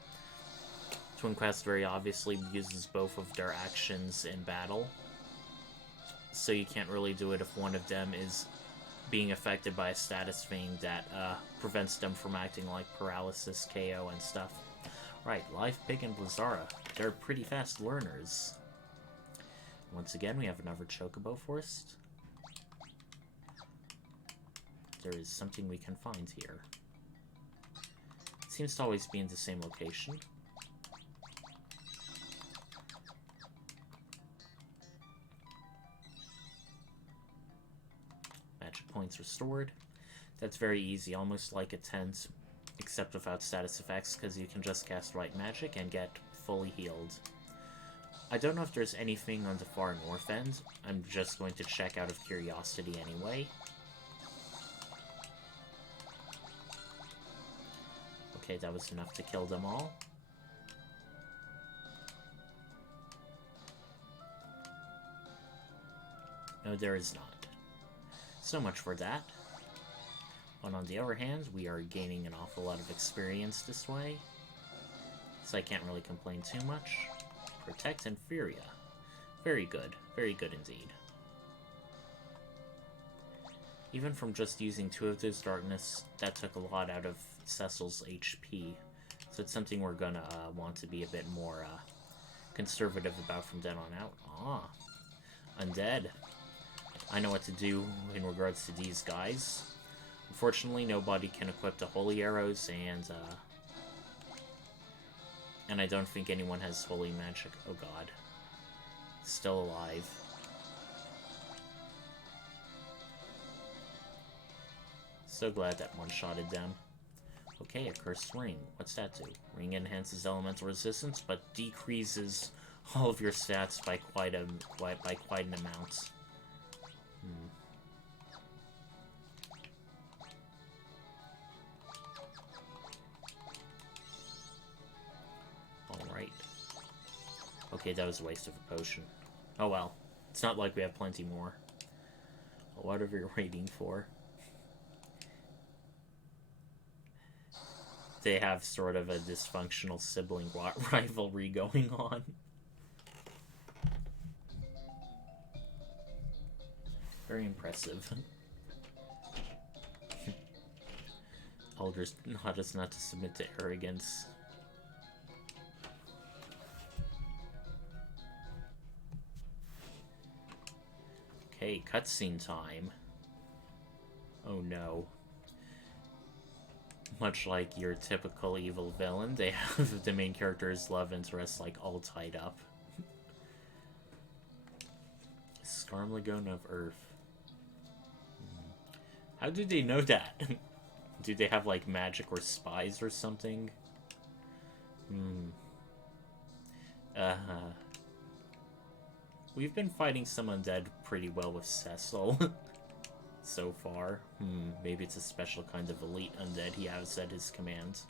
Twin Cast very obviously uses both of their actions in battle, so you can't really do it if one of them is being affected by a status thing that prevents them from acting like paralysis, KO, and stuff. Right, Live Pig and Blizzara. They're pretty fast learners. Once again, we have another Chocobo Forest. There is something we can find here. It seems to always be in the same location. Magic points restored. That's very easy, almost like a tent, except without status effects, because you can just cast white magic and get fully healed. I don't know if there's anything on the far north end. I'm just going to check out of curiosity anyway. Okay, that was enough to kill them all. No, there is not. So much for that. But on the other hand, we are gaining an awful lot of experience this way, so I can't really complain too much. Protect and Furia. Very good indeed. Even from just using 2 of those darkness, that took a lot out of Cecil's HP, so it's something we're gonna want to be a bit more conservative about from then on out. Ah, undead. I know what to do in regards to these guys. Unfortunately, nobody can equip the holy arrows, and I don't think anyone has holy magic. Oh god. Still alive. So glad that one-shotted them. Okay, a cursed ring. What's that do? Ring enhances elemental resistance, but decreases all of your stats by quite an amount. Alright. Okay, that was a waste of a potion. Oh well. It's not like we have plenty more. Whatever you're waiting for. They have sort of a dysfunctional sibling rivalry going on. Very impressive. Elders taught us not to submit to arrogance. Okay, cutscene time. Oh no. Much like your typical evil villain, they have the main character's love interest like all tied up. Skarmlagone of Earth. How do they know that? Do they have like magic or spies or something? We've been fighting some undead pretty well with Cecil so far. Maybe it's a special kind of elite undead he has at his command.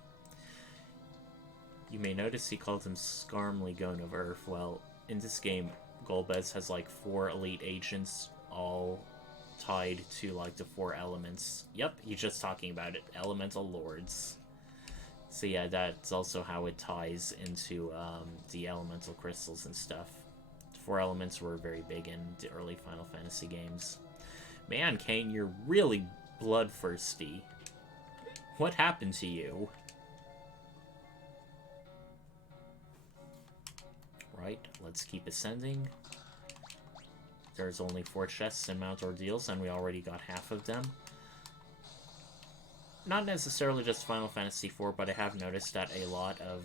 You may notice he called him Skarmlagone of Earth. Well, in this game, Golbez has like 4 elite agents, all tied to like the 4 elements. Yep, he's just talking about it. Elemental Lords. So yeah, that's also how it ties into the elemental crystals and stuff. The 4 elements were very big in the early Final Fantasy games. Man, Kane, you're really bloodthirsty. What happened to you? Right, let's keep ascending. there's only 4 chests in Mount Ordeals, and we already got half of them. Not necessarily just Final Fantasy IV, but I have noticed that a lot of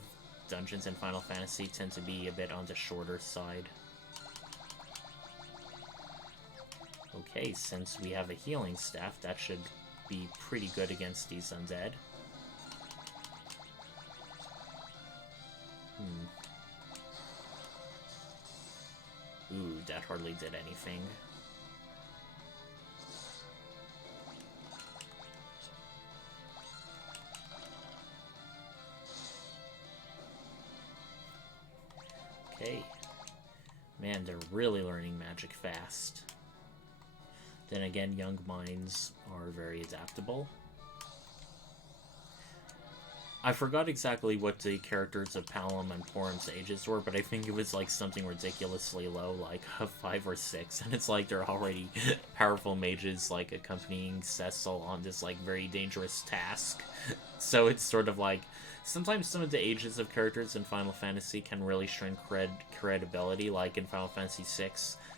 dungeons in Final Fantasy tend to be a bit on the shorter side. Okay, since we have a healing staff, that should be pretty good against these undead. Ooh, that hardly did anything. Okay. Man, they're really learning magic fast. Then again, young minds are very adaptable. I forgot exactly what the characters of Palom and Porum's ages were, but I think it was like something ridiculously low, like 5 or 6, and it's like they're already powerful mages, like accompanying Cecil on this like very dangerous task. So it's sort of like, sometimes some of the ages of characters in Final Fantasy can really shrink credibility, like in Final Fantasy VI,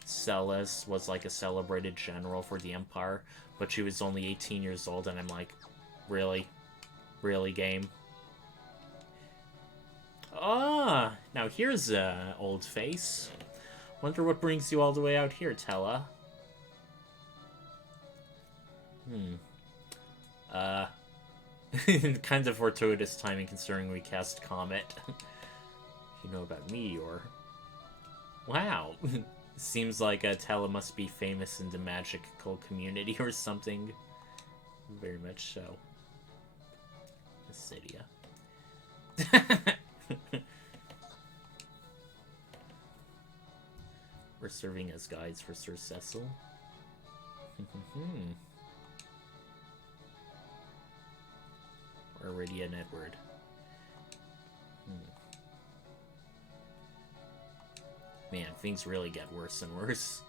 Celes was like a celebrated general for the Empire, but she was only 18 years old, and I'm like, really? Really, game? Ah, now here's a old face. Wonder what brings you all the way out here, Tella. Kind of fortuitous timing considering we cast Comet. You know about Meteor. Wow. Seems like Tella must be famous in the magical community or something. Very much so. Mysidia. We're serving as guides for Sir Cecil. Or Rydia and Edward. Man, things really get worse and worse.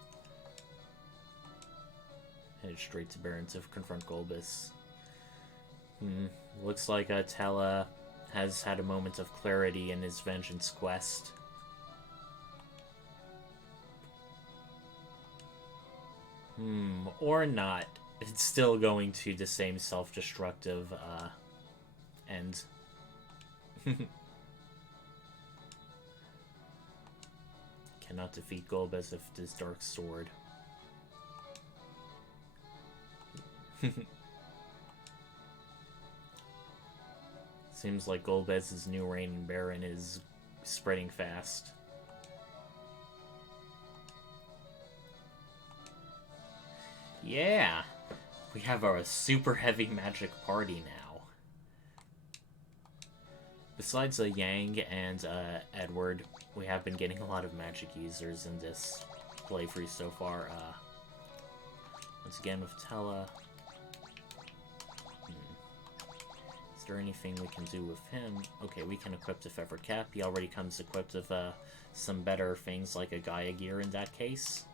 Headed straight to Baron to confront Golbus. Looks like Tella has had a moment of clarity in his vengeance quest. Or not. It's still going to the same self-destructive end. Cannot defeat Golbez with this dark sword. Seems like Golbez's new reign in Baron is spreading fast. Yeah! We have our super heavy magic party now. Besides Yang and Edward, we have been getting a lot of magic users in this playthrough so far. Once again with Tella. Is there anything we can do with him? Okay, we can equip the Feather Cap. He already comes equipped with some better things like a Gaia Gear in that case.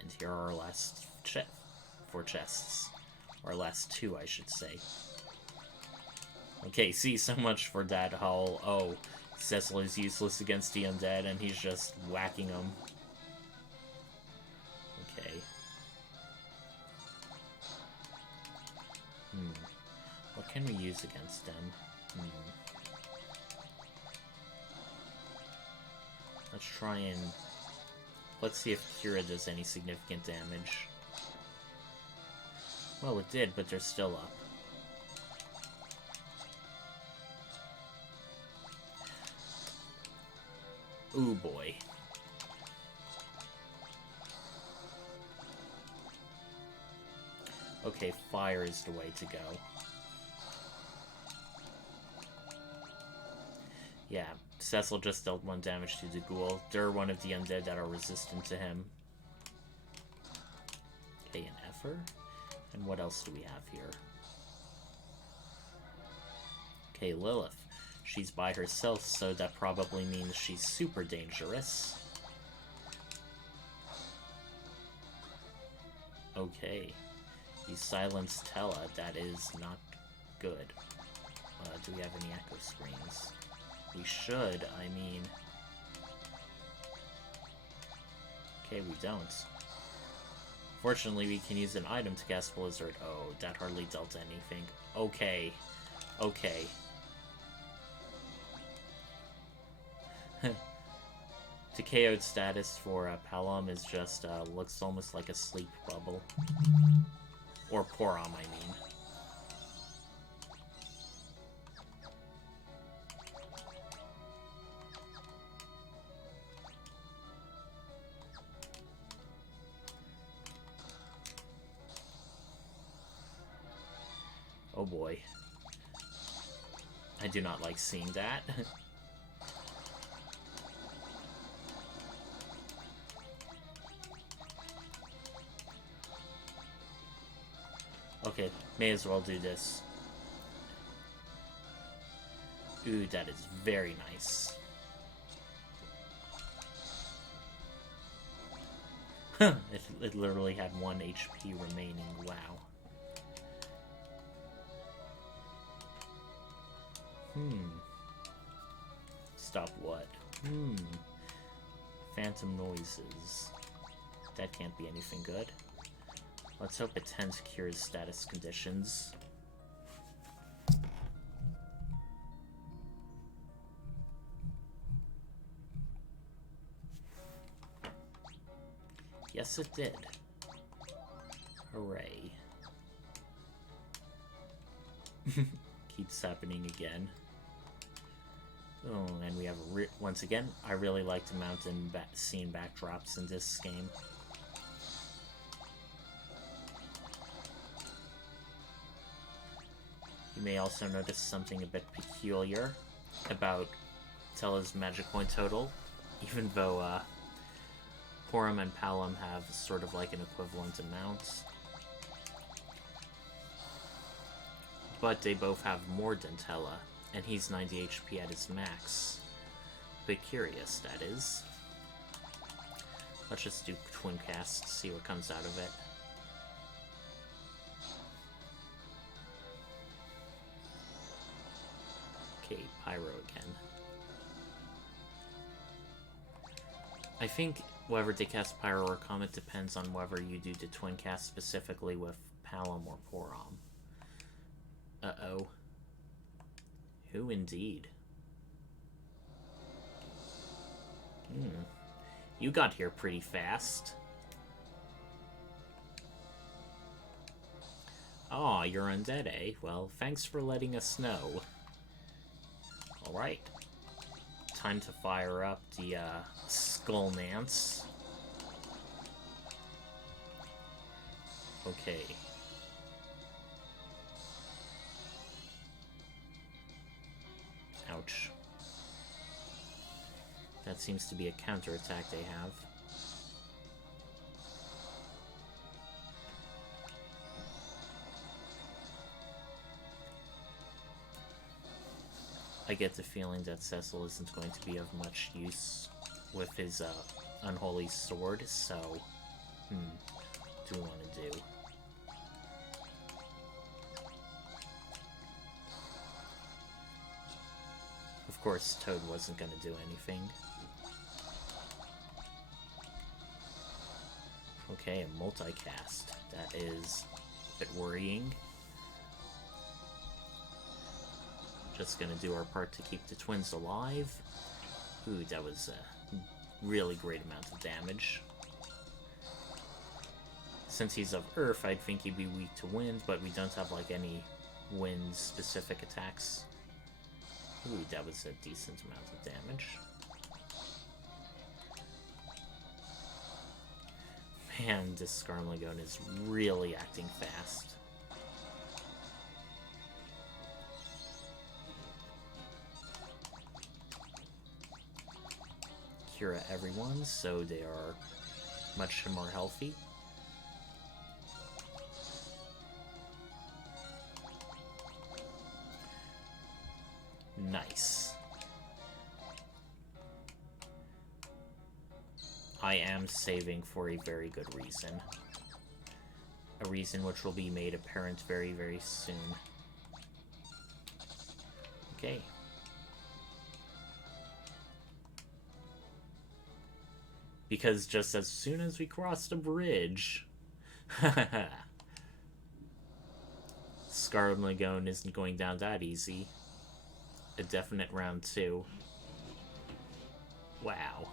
And here are our last 4 chests. Or last 2, I should say. Okay, see, so much for that whole, oh, Cecil is useless against the undead, and he's just whacking them. Okay. What can we use against them? Let's try and... Let's see if Kira does any significant damage. Well, it did, but they're still up. Ooh, boy. Okay, fire is the way to go. Yeah, Cecil just dealt 1 damage to the ghoul. They're one of the undead that are resistant to him. Okay, an Effer? And what else do we have here? Okay, Lilith. She's by herself, so that probably means she's super dangerous. Okay. You silenced Tella. That is not good. Do we have any echo screens? We should, I mean... Okay, we don't. Fortunately, we can use an item to cast Blizzard. Oh, that hardly dealt anything. Okay. Okay. The KO'd status for Palom is just, looks almost like a sleep bubble. Or Porom, I mean. Oh boy. I do not like seeing that. Okay, may as well do this. Ooh, that is very nice. it literally had 1 HP remaining, wow. Stop what? Phantom noises. That can't be anything good. Let's hope it 10 cures status conditions. Yes, it did. Hooray. Keeps happening again. Oh, and we have once again, I really liked mountain scene backdrops in this game. You may also notice something a bit peculiar about Tella's magic point total, even though Porom and Palom have sort of like an equivalent amount. But they both have more than Tella, and he's 90 HP at his max. Bit curious, that is. Let's just do twin casts, see what comes out of it. Okay, Pyro again. I think whether they cast Pyro or Comet depends on whether you do the twin cast specifically with Palom or Porom. Uh-oh. Who indeed? You got here pretty fast. Aw, you're undead, eh? Well, thanks for letting us know. Alright. Time to fire up the, Skull Nance. Okay. Ouch. That seems to be a counterattack they have. I get the feeling that Cecil isn't going to be of much use with his unholy sword, so what do we want to do? Of course, Toad wasn't going to do anything. Okay, a multicast. That is a bit worrying. Just gonna do our part to keep the twins alive. Ooh, that was a really great amount of damage. Since he's of Earth, I'd think he'd be weak to wind, but we don't have like any wind-specific attacks. Ooh, that was a decent amount of damage. Man, this Skarmlagone is really acting fast. Cure everyone, so they are much more healthy. Nice. I am saving for a very good reason. A reason which will be made apparent very, very soon. Okay. Because just as soon as we crossed a bridge... Scarlet Magone isn't going down that easy. A definite round 2. Wow.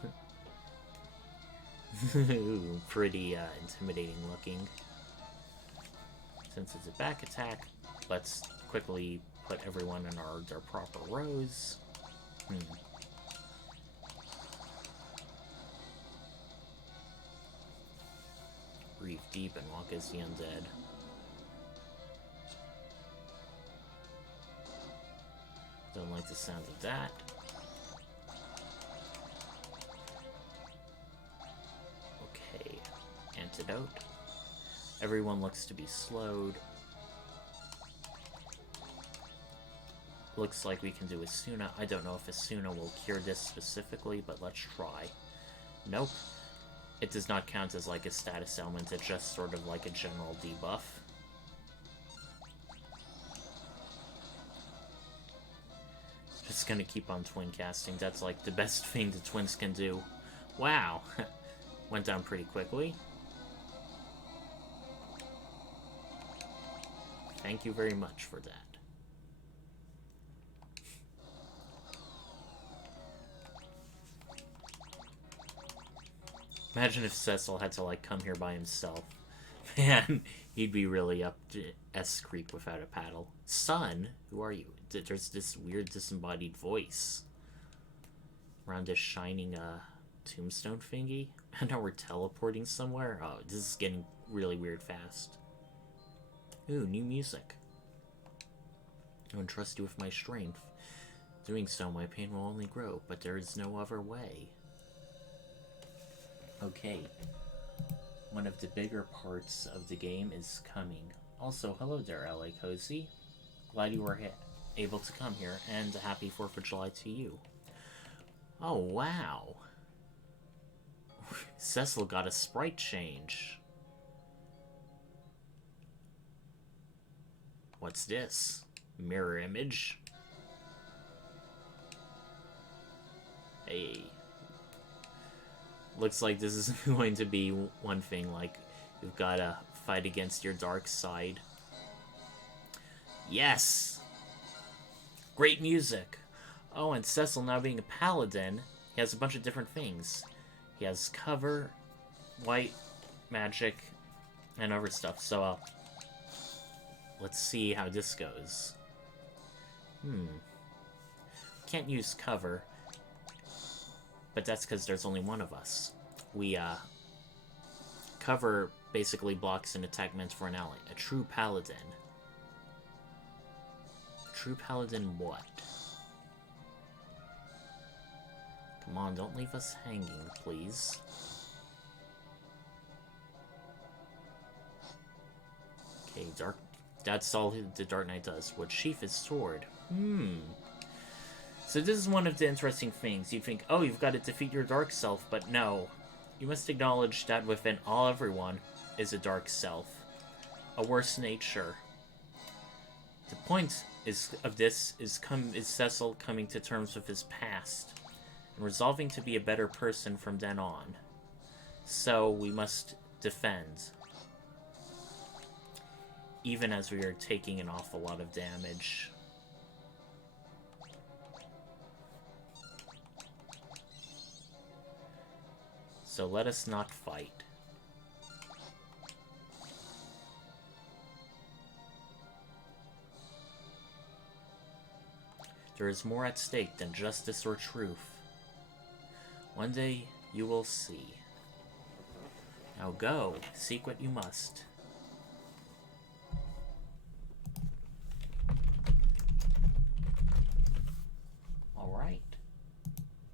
Pretty intimidating looking. Since it's a back attack, let's quickly put everyone in their proper rows. Breathe deep and walk as the undead. Don't like the sound of that. Okay, antidote. Everyone looks to be slowed. Looks like we can do Asuna. I don't know if Asuna will cure this specifically, but let's try. Nope. It does not count as like a status element, it's just sort of like a general debuff. Just gonna keep on twin casting. That's like the best thing the twins can do. Wow. Went down pretty quickly. Thank you very much for that. Imagine if Cecil had to, like, come here by himself. Man, he'd be really up to S-creep without a paddle. Son, who are you? There's this weird disembodied voice around this shining, tombstone thingy. And now we're teleporting somewhere? Oh, this is getting really weird fast. Ooh, new music. I would trust you with my strength. Doing so, my pain will only grow, but there is no other way. Okay. One of the bigger parts of the game is coming. Also, hello there, LA Cozy. Glad you were able to come here, and a happy 4th of July to you. Oh, wow. Cecil got a sprite change. What's this? Mirror image? Hey. Looks like this is going to be one thing, like, you've gotta fight against your dark side. Yes! Great music! Oh, and Cecil now being a paladin, he has a bunch of different things. He has cover, white, magic, and other stuff, so, let's see how this goes. Can't use cover. But that's because there's only one of us. Cover basically blocks an attack meant for an ally. A true paladin. True paladin what? Come on, don't leave us hanging, please. Okay, dark... That's all the Dark Knight does. What sheath is sword? So this is one of the interesting things. You think, oh, you've got to defeat your dark self, but no. You must acknowledge that within everyone is a dark self. A worse nature. The point of this is Cecil coming to terms with his past and resolving to be a better person from then on. So we must defend. Even as we are taking an awful lot of damage. So let us not fight. There is more at stake than justice or truth. One day you will see. Now go, seek what you must. Alright.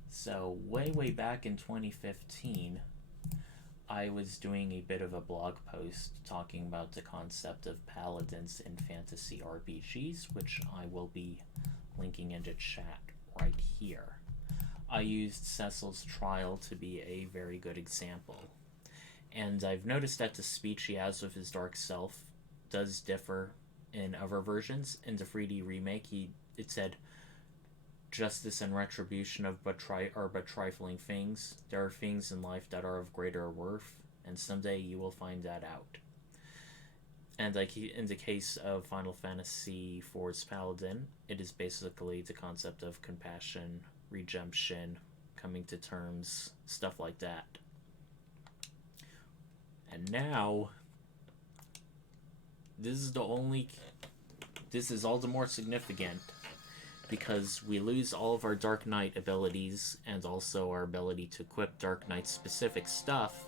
So, way back in 2015, I was doing a bit of a blog post talking about the concept of paladins in fantasy RPGs, which I will be linking into chat right here. I used Cecil's trial to be a very good example. And I've noticed that the speech he has with his dark self does differ in other versions. In the 3D remake, it said, justice and retribution are but trifling things. There are things in life that are of greater worth, and someday you will find that out. And like in the case of Final Fantasy IV's Paladin, it is basically the concept of compassion, redemption, coming to terms, stuff like that. And now, this is all the more significant because we lose all of our Dark Knight abilities and also our ability to equip Dark Knight specific stuff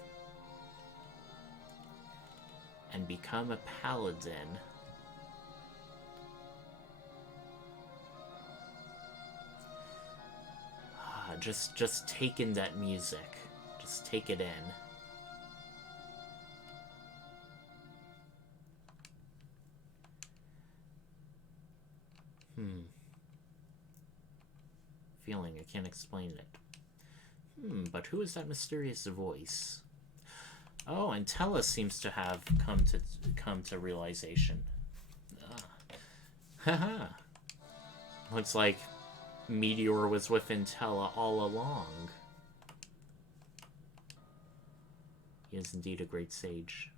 and become a paladin. Just take in that music. Just take it in. Feeling, I can't explain it. But who is that mysterious voice? Oh, and Tella seems to have come to realization. Haha. Looks like Meteor was within Tella all along. He is indeed a great sage.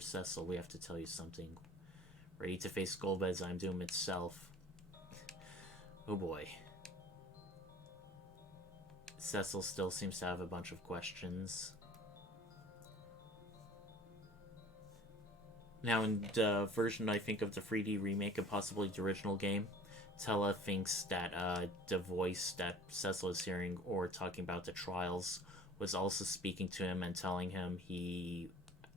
Cecil, we have to tell you something. Ready to face Golbez Doom itself. Oh boy. Cecil still seems to have a bunch of questions. Now, in the version, I think, of the 3D remake and possibly the original game, Tella thinks that the voice that Cecil is hearing or talking about the trials was also speaking to him and telling him he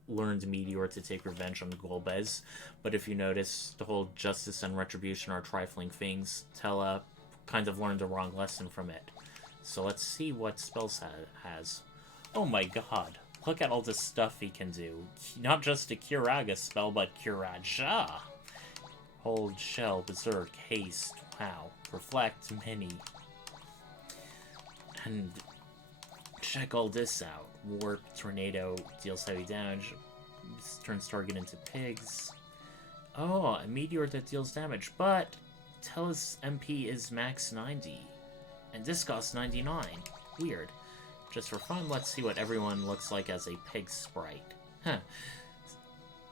learned Meteor to take revenge on Golbez. But if you notice, the whole justice and retribution are trifling things. Tella kind of learned the wrong lesson from it. So let's see what spells has. Oh my god. Look at all the stuff he can do. Not just a Curaga spell, but Curaja. Hold, Shell, Berserk, Haste. Wow. Reflect, Mini. And check all this out. Warp, Tornado, deals heavy damage, turns target into pigs. Oh, a meteor that deals damage, but Tella's MP is max 90. And this costs 99. Weird. Just for fun, let's see what everyone looks like as a pig sprite. Huh.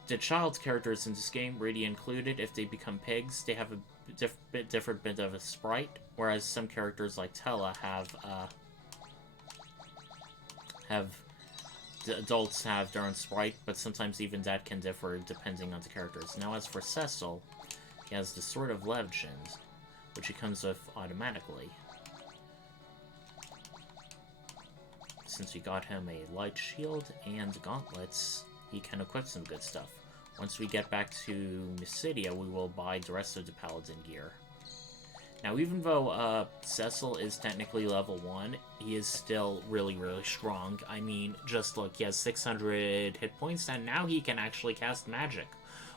The child characters in this game, Rydia included, if they become pigs, they have a different bit of a sprite, whereas some characters like Tella the adults have their own sprite, but sometimes even that can differ depending on the characters. Now as for Cecil, he has the Sword of Legend, which he comes with automatically. Since we got him a light shield and gauntlets, he can equip some good stuff. Once we get back to Mysidia, we will buy the rest of the paladin gear. Now, even though Cecil is technically level 1, he is still really, really strong. I mean, just look, he has 600 hit points, and now he can actually cast magic.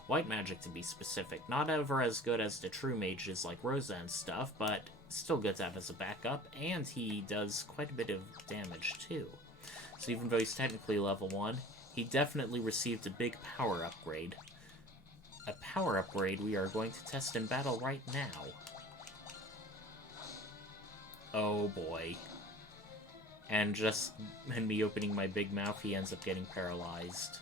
White magic, to be specific. Not ever as good as the true mages like Rosa and stuff, but still good to have as a backup, and he does quite a bit of damage, too. So even though he's technically level 1, he definitely received a big power upgrade. A power upgrade we are going to test in battle right now. Oh boy. And just in me opening my big mouth, he ends up getting paralyzed.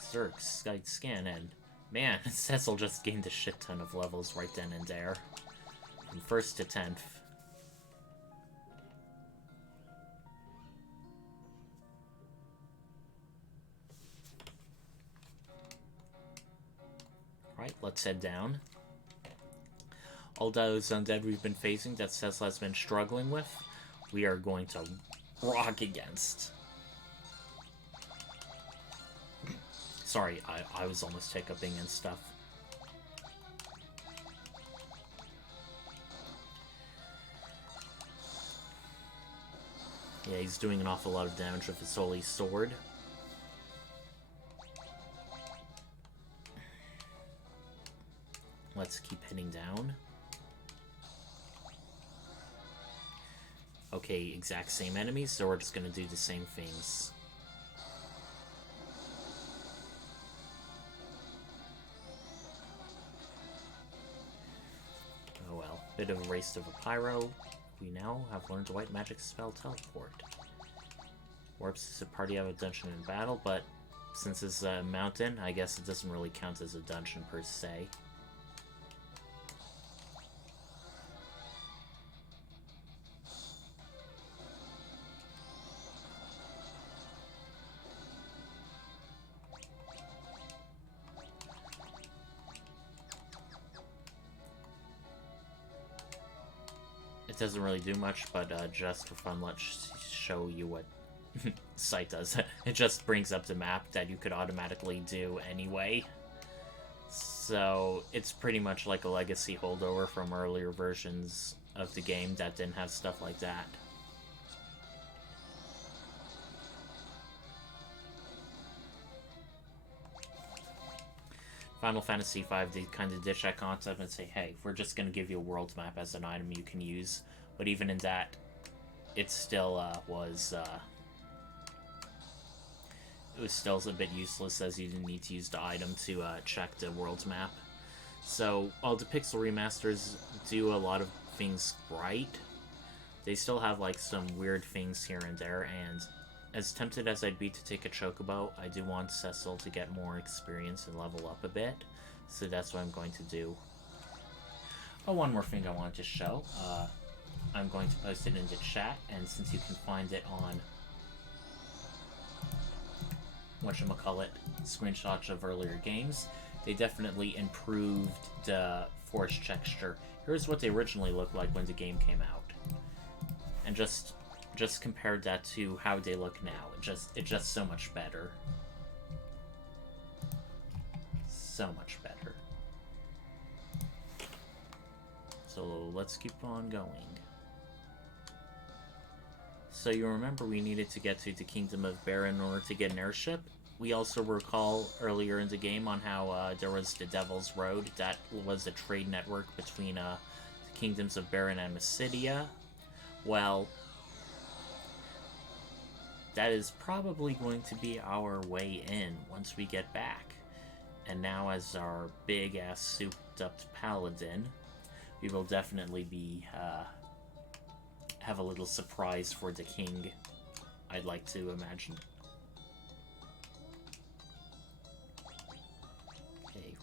Zerk, Skype Scan, and man, Cecil just gained a shit ton of levels right then and there. From 1st to 10th. Right, let's head down. All those undead we've been facing that Cecil has been struggling with, we are going to rock against. Sorry, I was almost hiccuping and stuff. Yeah, he's doing an awful lot of damage with his holy sword. Let's keep hitting down. Okay, exact same enemies, so we're just gonna do the same things. Oh well, bit of a waste of a pyro. We now have learned the white magic spell teleport. Warps a party out of a dungeon in battle, but since it's a mountain, I guess it doesn't really count as a dungeon per se. It doesn't really do much, but just for fun, let's show you what Sight does. It just brings up the map that you could automatically do anyway. So it's pretty much like a legacy holdover from earlier versions of the game that didn't have stuff like that. Final Fantasy V, they kind of ditch that concept and say, hey, we're just going to give you a world map as an item you can use. But even in that, it still it was still a bit useless, as you didn't need to use the item to check the world map. So while the Pixel remasters do a lot of things right, they still have like some weird things here and there, and as tempted as I'd be to take a chocobo, I do want Cecil to get more experience and level up a bit, so that's what I'm going to do. Oh, one more thing I wanted to show. I'm going to post it into chat, and since you can find it on whatchamacallit, screenshots of earlier games, they definitely improved the forest texture. Here's what they originally looked like when the game came out, and just compared that to how they look now. It's just so much better. So much better. So let's keep on going. So you remember we needed to get to the Kingdom of Baron in order to get an airship? We also recall earlier in the game on how there was the Devil's Road. That was a trade network between the Kingdoms of Baron and Mysidia. Well, that is probably going to be our way in once we get back. And now as our big-ass souped-up paladin, we will definitely be, have a little surprise for the king, I'd like to imagine. Okay.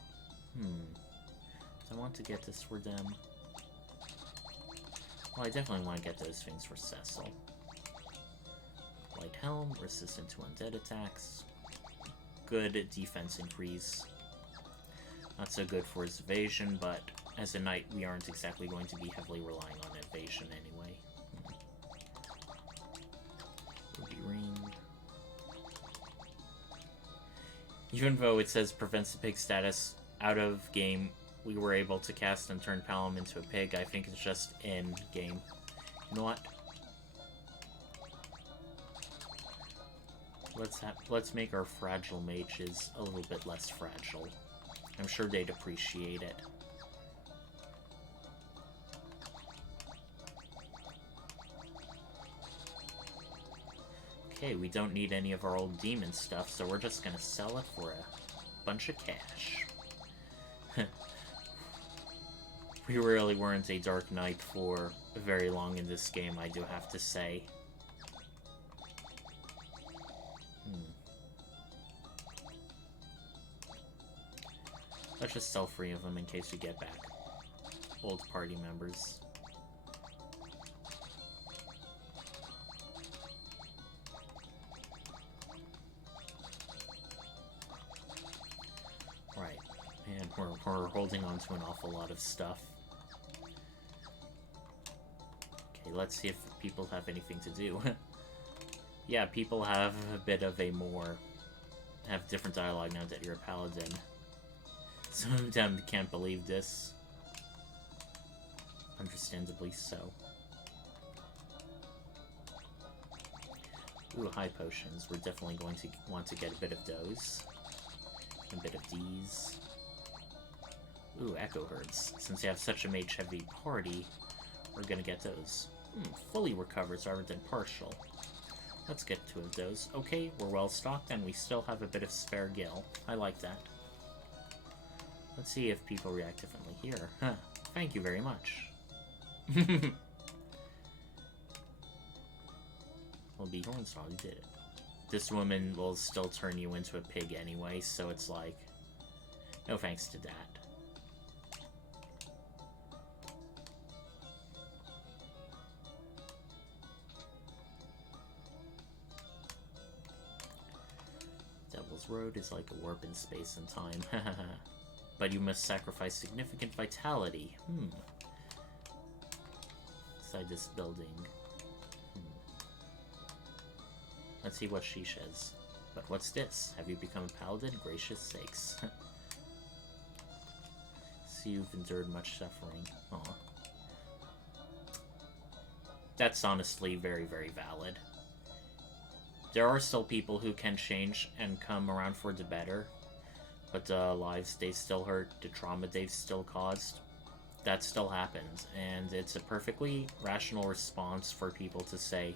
Do I want to get this for them? Well, I definitely want to get those things for Cecil. Light Helm, resistant to undead attacks. Good defense increase. Not so good for his evasion, but as a knight, we aren't exactly going to be heavily relying on evasion anyway. Ruby Ring. Even though it says prevents the pig status out of game, we were able to cast and turn Palom into a pig. I think it's just in game. You know what? Let's make our fragile mages a little bit less fragile. I'm sure they'd appreciate it. Okay, we don't need any of our old demon stuff, so we're just gonna sell it for a bunch of cash. We really weren't a Dark Knight for very long in this game, I do have to say. Let's just sell 3 of them in case we get back old party members. Right. Man, we're holding on to an awful lot of stuff. Okay, let's see if people have anything to do. Yeah, people have a bit of a have different dialogue now that you're a paladin. Some of them can't believe this. Understandably so. Ooh, high potions. We're definitely going to want to get a bit of those. A bit of these. Ooh, echo herds. Since you have such a mage-heavy party, we're gonna get those. Fully recovers rather than partial. Let's get 2 of those. Okay, we're well stocked and we still have a bit of spare gil. I like that. Let's see if people react differently here. Huh. Thank you very much. Well, be Hornsdog, you did it. This woman will still turn you into a pig anyway, so it's like, no thanks to that. Devil's Road is like a warp in space and time. But you must sacrifice significant vitality. Inside this building. Let's see what she says. But what's this? Have you become a paladin? Gracious sakes. See, you've endured much suffering. Aw. That's honestly very, very valid. There are still people who can change and come around for the better, but the lives they still hurt, the trauma they've still caused, that still happens, and it's a perfectly rational response for people to say,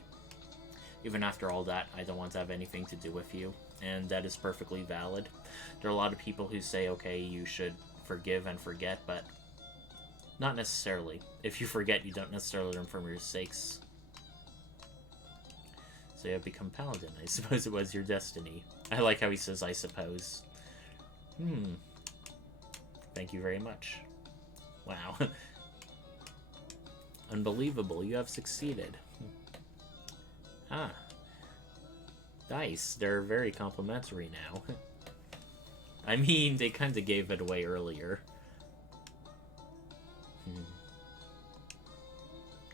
even after all that, I don't want to have anything to do with you, and that is perfectly valid. There are a lot of people who say, okay, you should forgive and forget, but not necessarily. If you forget, you don't necessarily learn from your mistakes. So you have become paladin. I suppose it was your destiny. I like how he says, I suppose. Thank you very much. Wow. Unbelievable, you have succeeded. Ah. Nice, they're very complimentary now. I mean, they kind of gave it away earlier.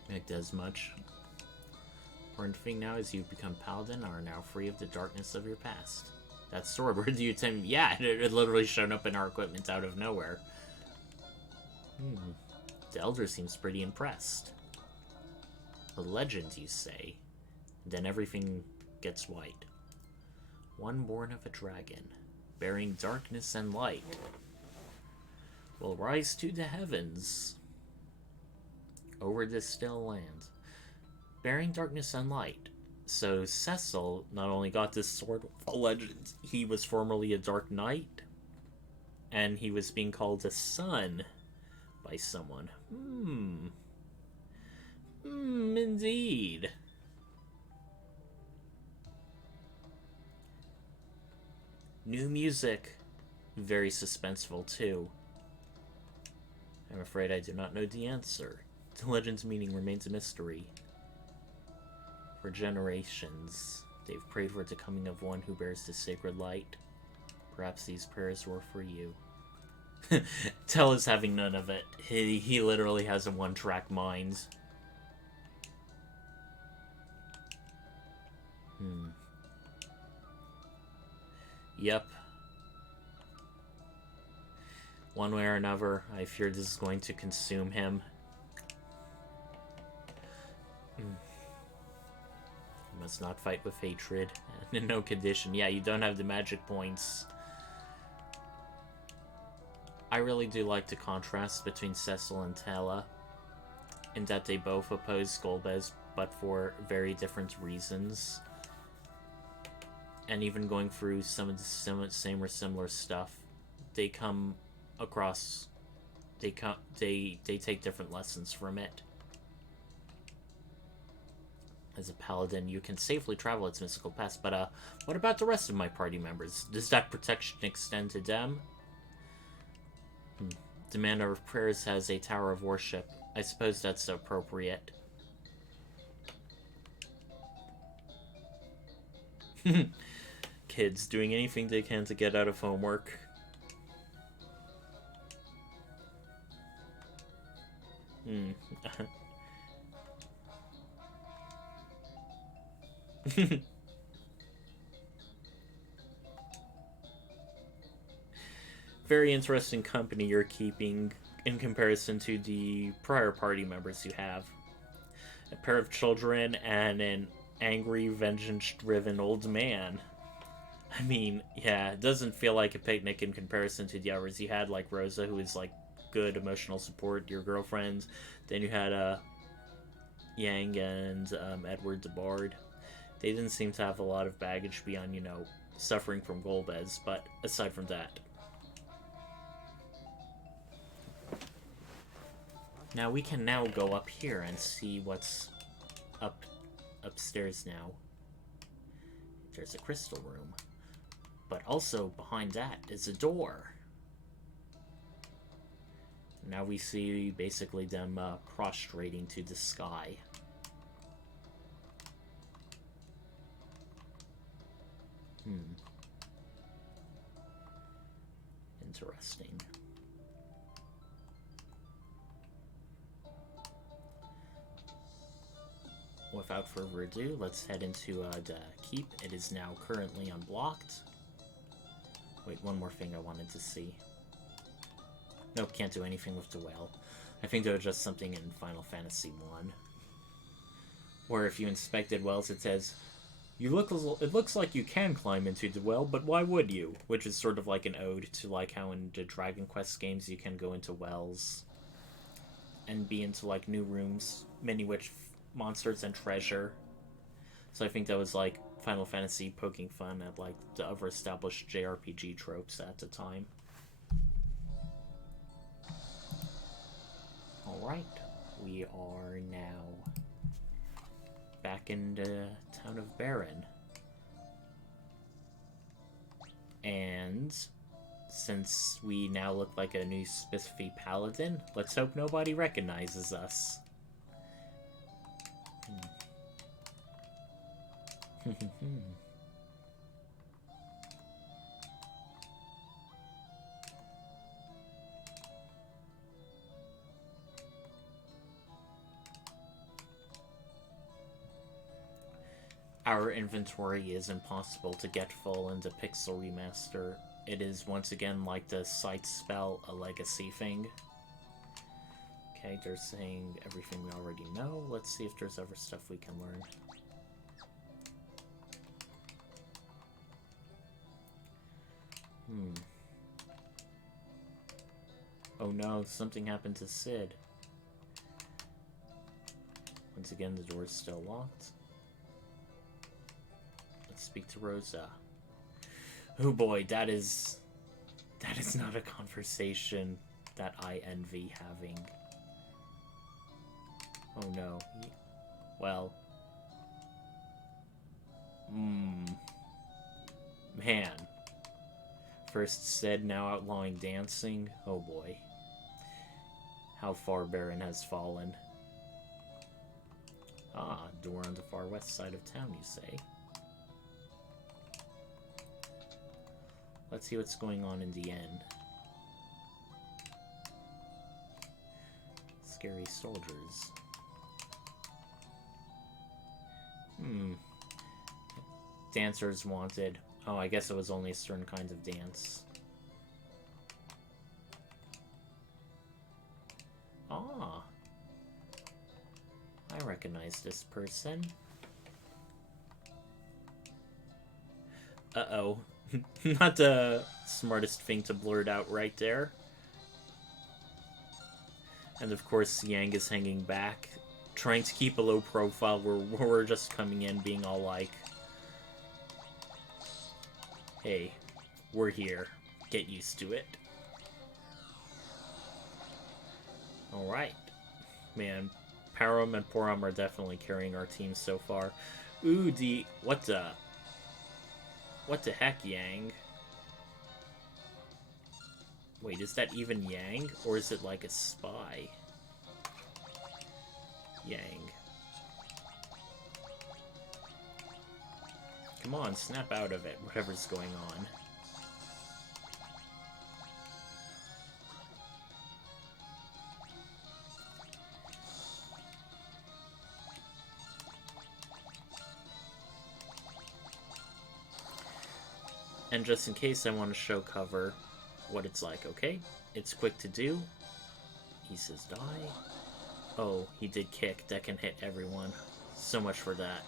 It does much. Important thing now is you've become paladin, are now free of the darkness of your past. That sword, where do you tend? Yeah, it literally showed up in our equipment out of nowhere. The elder seems pretty impressed. A legend, you say? Then everything gets white. One born of a dragon, bearing darkness and light, will rise to the heavens over this still land, bearing darkness and light. So Cecil not only got this sword of legend, he was formerly a dark knight, and he was being called a son by someone. Indeed. New music. Very suspenseful, too. I'm afraid I do not know the answer. The legend's meaning remains a mystery. For generations, they've prayed for the coming of one who bears the sacred light. Perhaps these prayers were for you. Tell is having none of it. He literally has a one-track mind. Yep. One way or another, I fear this is going to consume him. You must not fight with hatred. In no condition. Yeah, you don't have the magic points. I really do like the contrast between Cecil and Tala, in that they both oppose Golbez, but for very different reasons. And even going through some of the same or similar stuff, they come across, they take different lessons from it. As a paladin, you can safely travel its mystical past, but what about the rest of my party members? Does that protection extend to them? The man of prayers has a tower of worship. I suppose that's appropriate. Kids doing anything they can to get out of homework. Very interesting company you're keeping in comparison to the prior party members you have. A pair of children and an angry, vengeance-driven old man. I mean, yeah, it doesn't feel like a picnic in comparison to the others. You had, like, Rosa, who is, like, good emotional support, your girlfriend. Then you had, Yang and Edward the Bard. They didn't seem to have a lot of baggage beyond, suffering from Golbez, but aside from that. Now we can now go up here and see what's upstairs now. There's a crystal room. But also behind that is a door. Now we see basically them prostrating to the sky. Interesting. Without further ado, let's head into the keep. It is now currently unblocked. Wait, one more thing I wanted to see. Nope, can't do anything with the well. I think there was just something in Final Fantasy 1. Where if you inspected wells, it says, it looks like you can climb into the well, but why would you? Which is sort of like an ode to like how in the Dragon Quest games you can go into wells and be into like new rooms, many which monsters and treasure. So I think that was like Final Fantasy poking fun at like the other established JRPG tropes at the time. Alright, we are now back in the town of Baron. And since we now look like a new spiffy paladin, let's hope nobody recognizes us. Our inventory is impossible to get full in the Pixel Remaster. It is once again like the Sight spell, a legacy thing. Okay, they're saying everything we already know. Let's see if there's other stuff we can learn. Oh no, something happened to Sid. Once again, the door's still locked. Let's speak to Rosa. Oh boy, that is not a conversation that I envy having. Oh no. Well. Man. First Sid, now outlawing dancing. Oh boy. How far Baron has fallen. Ah, door on the far west side of town, you say? Let's see what's going on in the inn. Scary soldiers. Dancers wanted. Oh, I guess it was only a certain kind of dance. Ah. I recognize this person. Uh-oh. Not the smartest thing to blurt out right there. And of course, Yang is hanging back, trying to keep a low profile where we're just coming in being all like, hey, we're here. Get used to it. Alright. Man, Param and Poram are definitely carrying our team so far. Ooh, what the heck, Yang? Wait, is that even Yang? Or is it like a spy? Yang. Come on, snap out of it, whatever's going on. And just in case, I want to show cover what it's like, okay? It's quick to do. He says die. Oh, he did kick. That can hit everyone. So much for that.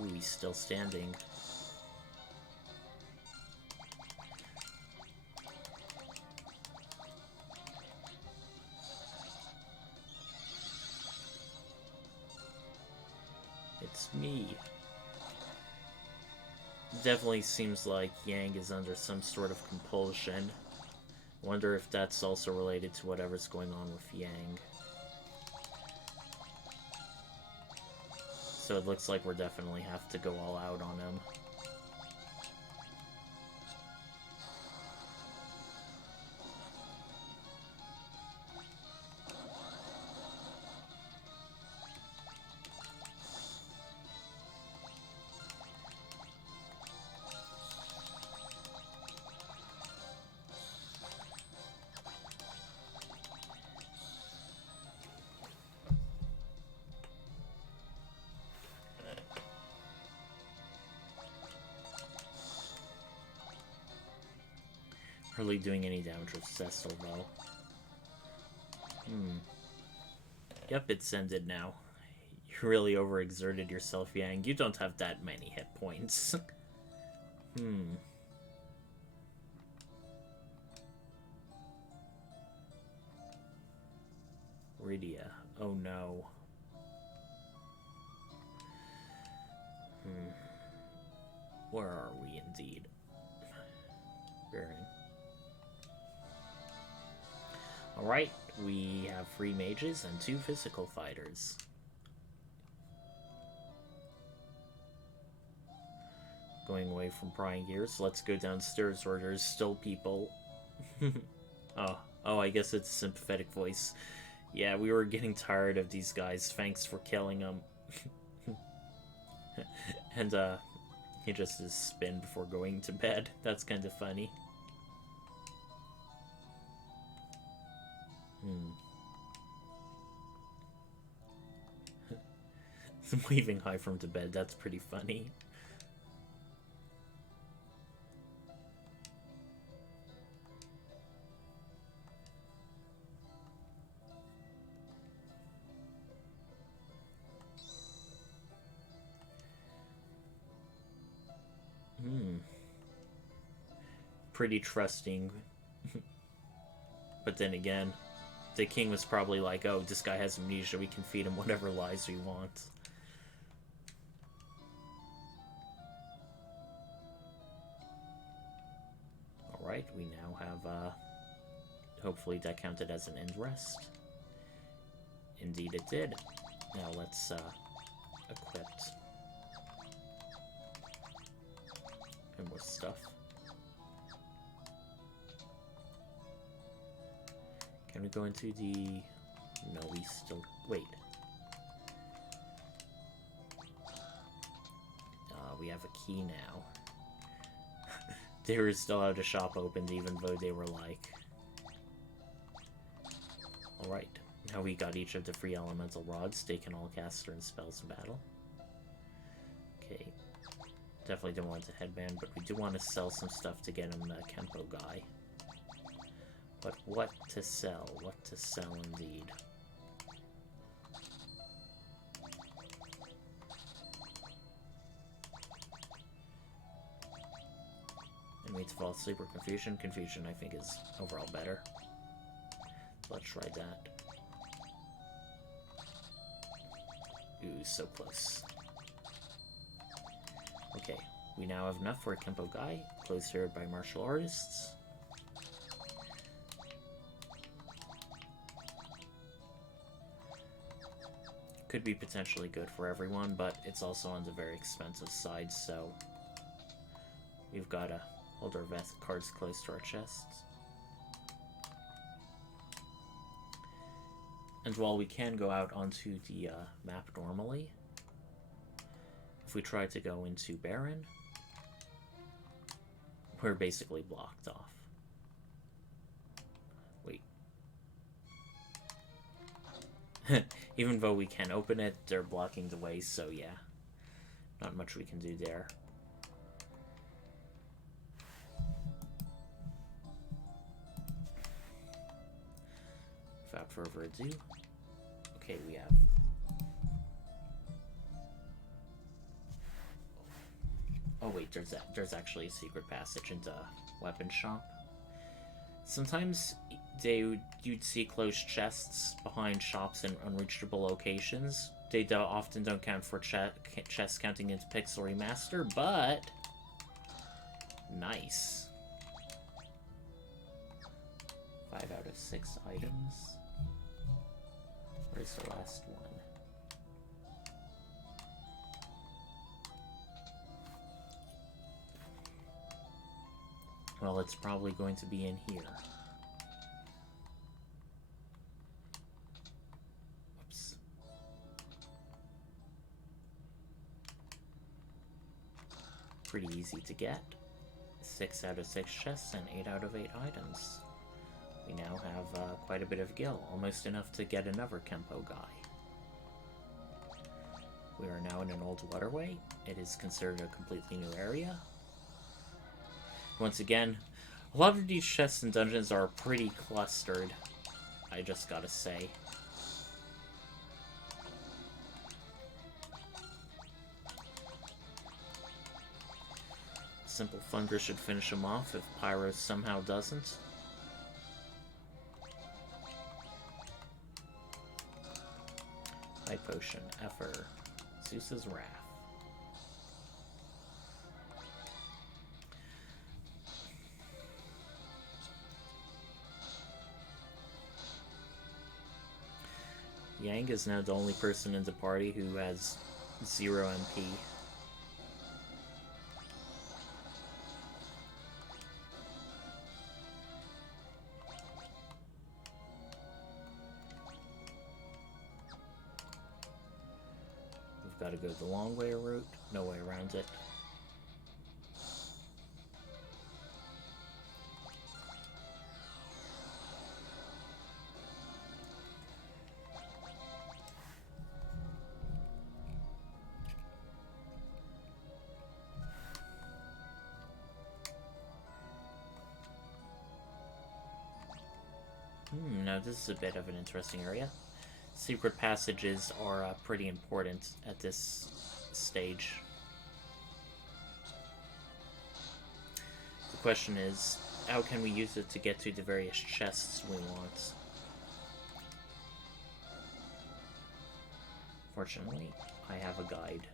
Ooh, he's still standing. It's me. Definitely seems like Yang is under some sort of compulsion. Wonder if that's also related to whatever's going on with Yang. So it looks like we're definitely have to go all out on him. Hardly doing any damage with Cecil, though. Yep, it's ended now. You really overexerted yourself, Yang. You don't have that many hit points. Rydia. Oh no. Where are we indeed? Baron. Alright, we have 3 mages and 2 physical fighters. Going away from prying gears, let's go downstairs where there's still people. Oh, I guess it's a sympathetic voice. Yeah, we were getting tired of these guys, thanks for killing them. And, he just does spin before going to bed. That's kind of funny. Waving high from to bed, that's pretty funny. Pretty trusting. But then again, the king was probably like, oh, this guy has amnesia, we can feed him whatever lies we want. Alright, we now have, hopefully that counted as an end rest. Indeed it did. Now let's, equip and more stuff. Can we go into the... No, we still... Wait. We have a key now. They were still out of shop opened even though they were like... Alright. Now we got each of the 3 elemental rods. They can all cast certain spells in battle. Okay. Definitely don't want the headband, but we do want to sell some stuff to get him the Kempo guy. But what to sell? What to sell indeed. Enemy to fall asleep or confusion. Confusion, I think, is overall better. Let's try that. Ooh, so close. Okay, we now have enough for a Kempo guy, closed here by martial artists. Could be potentially good for everyone, but it's also on the very expensive side, so we've got to hold our cards close to our chests. And while we can go out onto the map normally, if we try to go into Baron, we're basically blocked off. Wait. Even though we can open it, they're blocking the way, so yeah. Not much we can do there. Without further ado, okay, we have... Oh wait, there's actually a secret passage into weapon shop. Sometimes you'd see closed chests behind shops in unreachable locations. They often don't count for chests counting into Pixel Remaster, but nice. 5 out of 6 items. Where's the last one? Well, it's probably going to be in here. Oops. Pretty easy to get. 6 out of 6 chests and 8 out of 8 items. We now have quite a bit of gil, almost enough to get another Kempo guy. We are now in an old waterway. It is considered a completely new area. Once again, a lot of these chests and dungeons are pretty clustered, I just gotta say. Simple Thunder should finish him off if Pyro somehow doesn't. High Potion, Effer, Zeus's Wrath. Yang is now the only person in the party who has 0 MP. We've got to go the long way route, no way around it. Now this is a bit of an interesting area. Secret passages are pretty important at this stage. The question is, how can we use it to get to the various chests we want? Fortunately, I have a guide.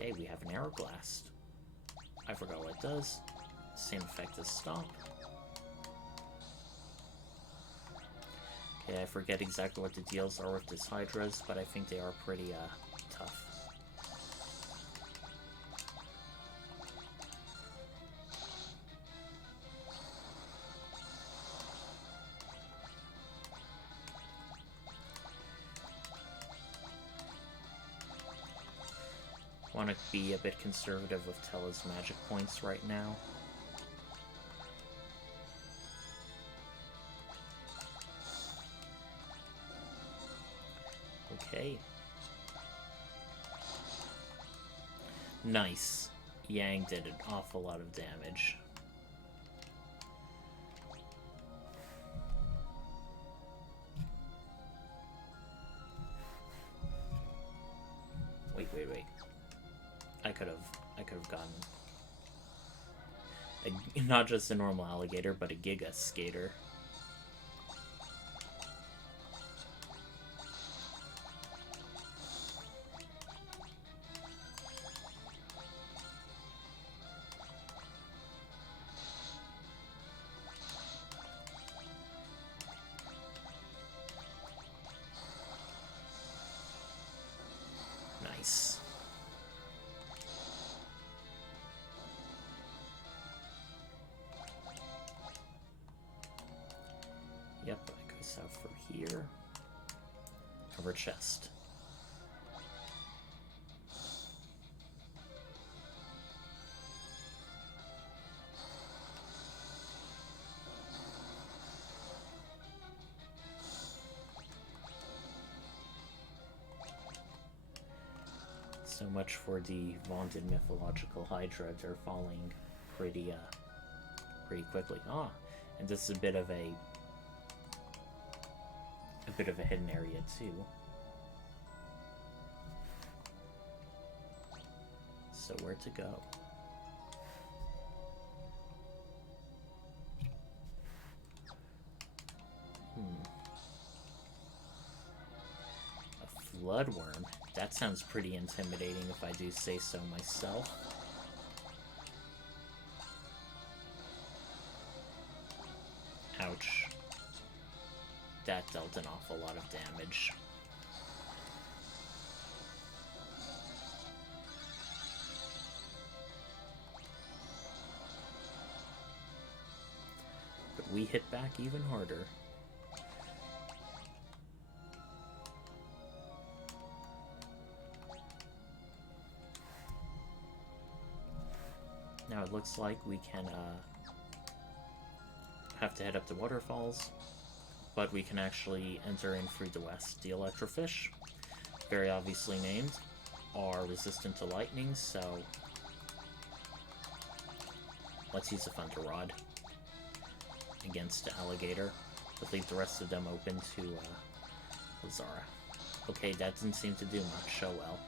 Okay, we have an arrow blast. I forgot what it does. Same effect as stop. Okay, I forget exactly what the deals are with this Hydras, but I think they are pretty tough. Want to be a bit conservative with Tella's magic points right now. Okay. Nice. Yang did an awful lot of damage. Wait. I could have gotten not just a normal alligator, but a Giga Skater. Nice. Yep, I go south from here. Over chest. So much for the vaunted mythological Hydra. They're falling pretty quickly. And this is a bit of a hidden area too. So where to go? A floodworm? That sounds pretty intimidating if I do say so myself. Ouch. That dealt an awful lot of damage. But we hit back even harder. Now it looks like we can have to head up to waterfalls, but we can actually enter in through the west. The electrofish, very obviously named, are resistant to lightning, so let's use a thunder rod against the alligator, but leave the rest of them open to Lazara. Okay, that didn't seem to do much, oh well.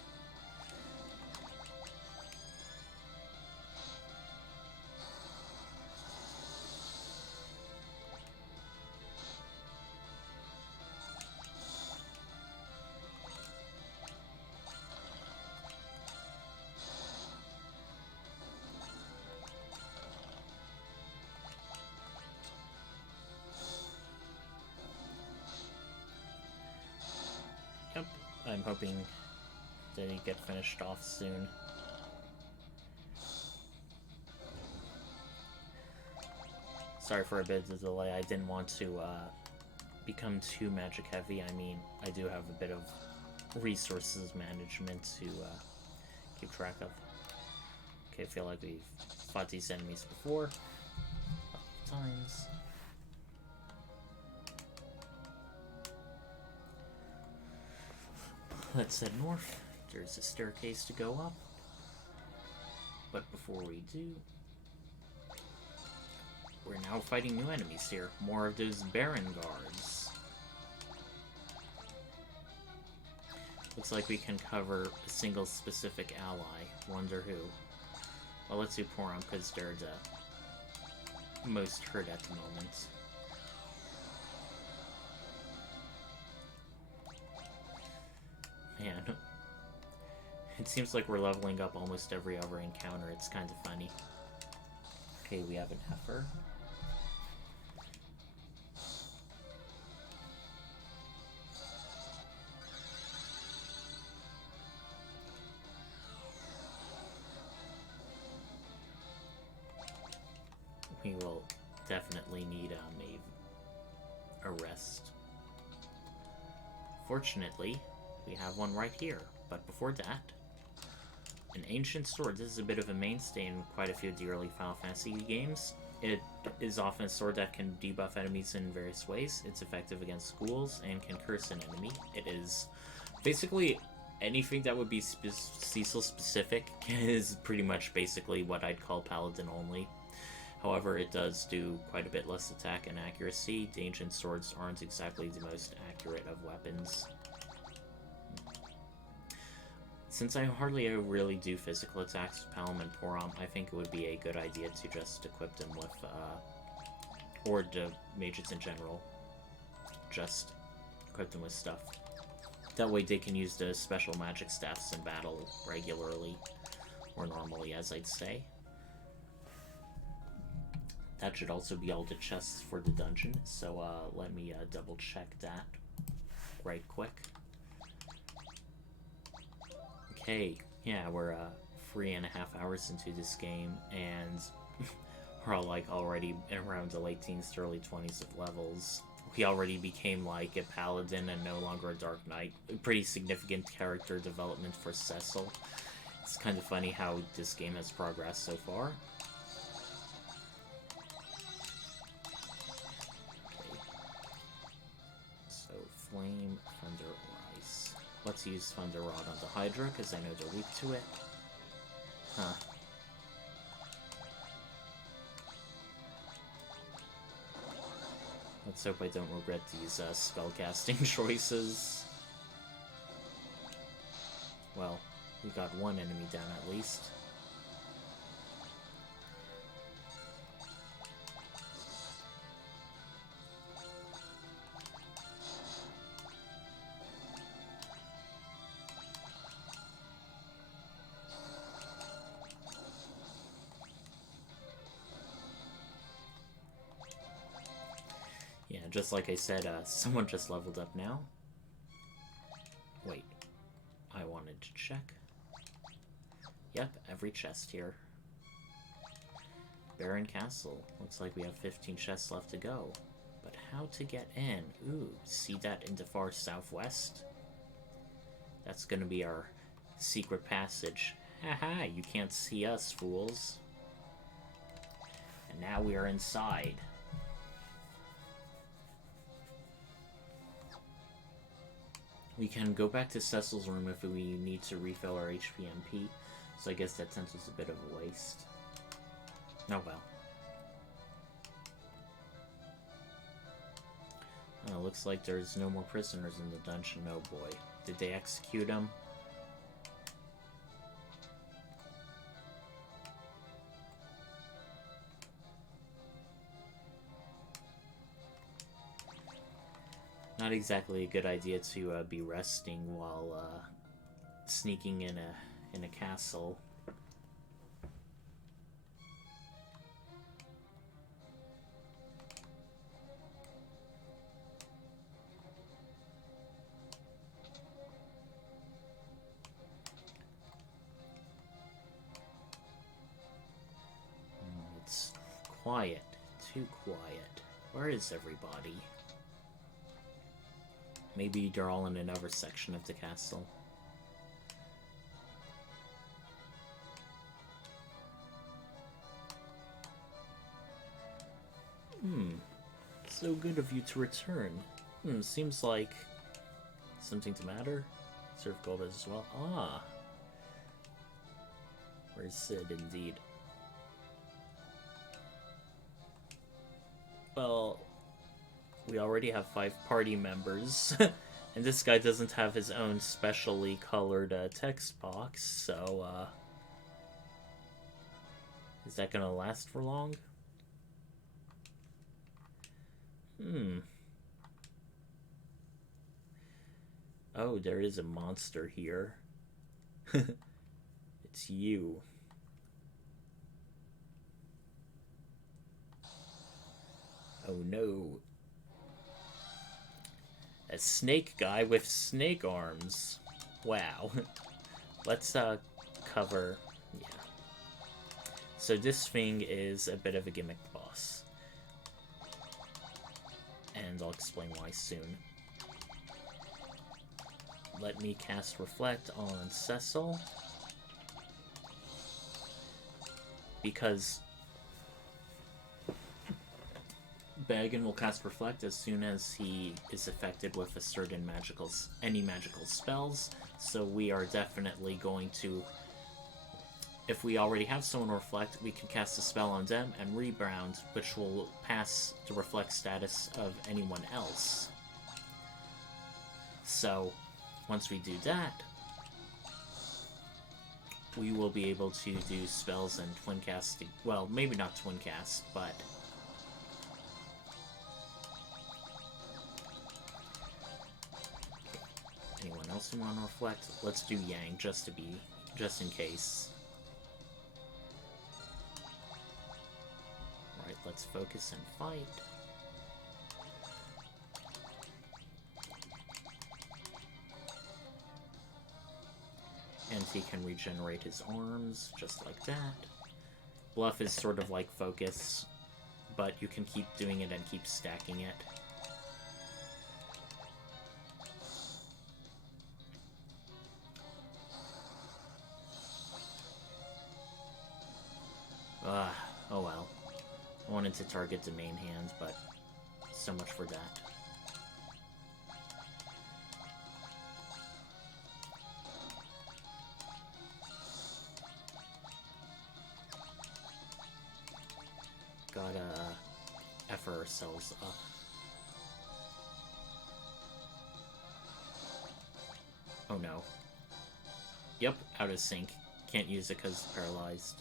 Yep, I'm hoping they get finished off soon. Sorry for a bit of the delay. I didn't want to become too magic heavy. I mean, I do have a bit of resources management to keep track of. Okay, I feel like we've fought these enemies before. A couple times. Let's head north. There's a staircase to go up. But before we do, we're now fighting new enemies here. More of those Baron guards. Looks like we can cover a single specific ally. Wonder who. Well, let's do Porom, because they're the most hurt at the moment. Man, it seems like we're leveling up almost every other encounter. It's kind of funny. Okay, we have an heifer. We will definitely need a rest. Fortunately, we have one right here, but before that, an ancient sword. This is a bit of a mainstay in quite a few of the early Final Fantasy games. It is often a sword that can debuff enemies in various ways. It's effective against ghouls and can curse an enemy. It is basically anything that would be Cecil specific is pretty much basically what I'd call paladin only. However, it does do quite a bit less attack and accuracy. The ancient swords aren't exactly the most accurate of weapons. Since I hardly ever really do physical attacks with Palom and Porom, I think it would be a good idea to just equip them with, or the mages in general, just equip them with stuff. That way they can use the special magic staffs in battle regularly, or normally, as I'd say. That should also be all the chests for the dungeon, so let me double check that right quick. Okay, yeah, we're 3.5 hours into this game, and we're all like already around the late teens to early 20s of levels. We already became like a paladin and no longer a dark knight. Pretty significant character development for Cecil. It's kind of funny how this game has progressed so far. Flame, Thunder, or Ice. Let's use Thunder Rod on the Hydra, because I know they're weak to it. Huh. Let's hope I don't regret these spellcasting choices. Well, we got one enemy down at least. Yeah, just like I said, someone just leveled up now. Wait, I wanted to check. Yep, every chest here. Baron Castle. Looks like we have 15 chests left to go. But how to get in? Ooh, see that in the far southwest? That's gonna be our secret passage. Haha, you can't see us, fools. And now we are inside. We can go back to Cecil's room if we need to refill our HPMP, so I guess that sense was a bit of a waste. Oh well. Oh, looks like there's no more prisoners in the dungeon. Oh boy. Did they execute him? Not exactly a good idea to be resting while sneaking in a castle. It's quiet. Too quiet. Where is everybody? Maybe they're all in another section of the castle. So good of you to return. Seems like something to matter. Serve gold as well. Ah. Where's Sid, indeed? Well, we already have 5 party members, and this guy doesn't have his own specially colored text box, so, is that gonna last for long? Oh, there is a monster here. It's you. Oh no. A snake guy with snake arms. Wow. Let's cover... Yeah. So this thing is a bit of a gimmick boss. And I'll explain why soon. Let me cast Reflect on Cecil. Because Bagan will cast Reflect as soon as he is affected with a certain any magical spells. So we are definitely going to, if we already have someone Reflect, we can cast a spell on them and rebound, which will pass the Reflect status of anyone else. So once we do that, we will be able to do spells and twin casting. Well, maybe not twin cast, but anyone else who want to reflect? Let's do Yang just in case. Alright, let's focus and fight. And he can regenerate his arms, just like that. Bluff is sort of like focus, but you can keep doing it and keep stacking it. Oh well. I wanted to target the main hand, but so much for that. Gotta effort ourselves up. Oh no. Yep, out of sync. Can't use it because it's paralyzed.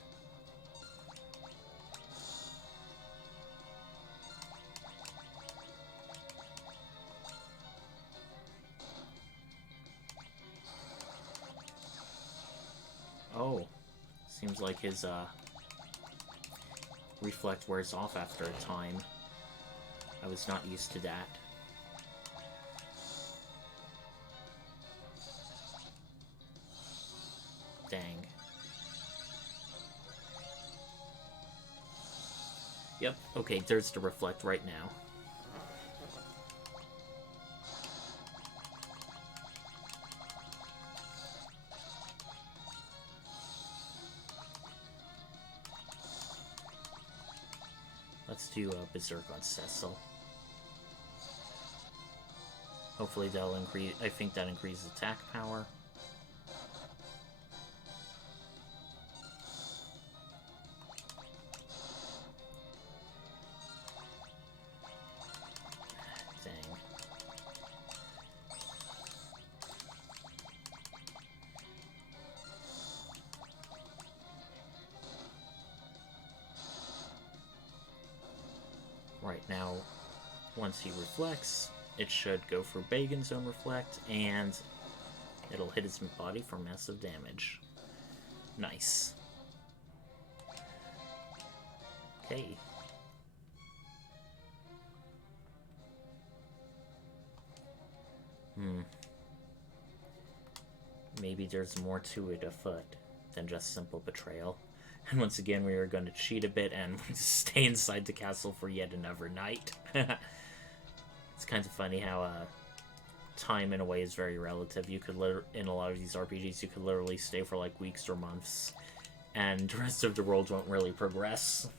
Oh. Seems like his, Reflect wears off after a time. I was not used to that. Dang. Yep, okay, there's the reflect right now. Let's do Berserk on Cecil. Hopefully that'll increase, I think that increases attack power. Dang. Right now, once he reflects, it should go for Bagon's own reflect, and it'll hit his body for massive damage. Nice. Okay. Maybe there's more to it afoot than just simple betrayal. And once again, we are going to cheat a bit and stay inside the castle for yet another night. It's kind of funny how time, in a way, is very relative. You could, in a lot of these RPGs, you could literally stay for like weeks or months, and the rest of the world won't really progress.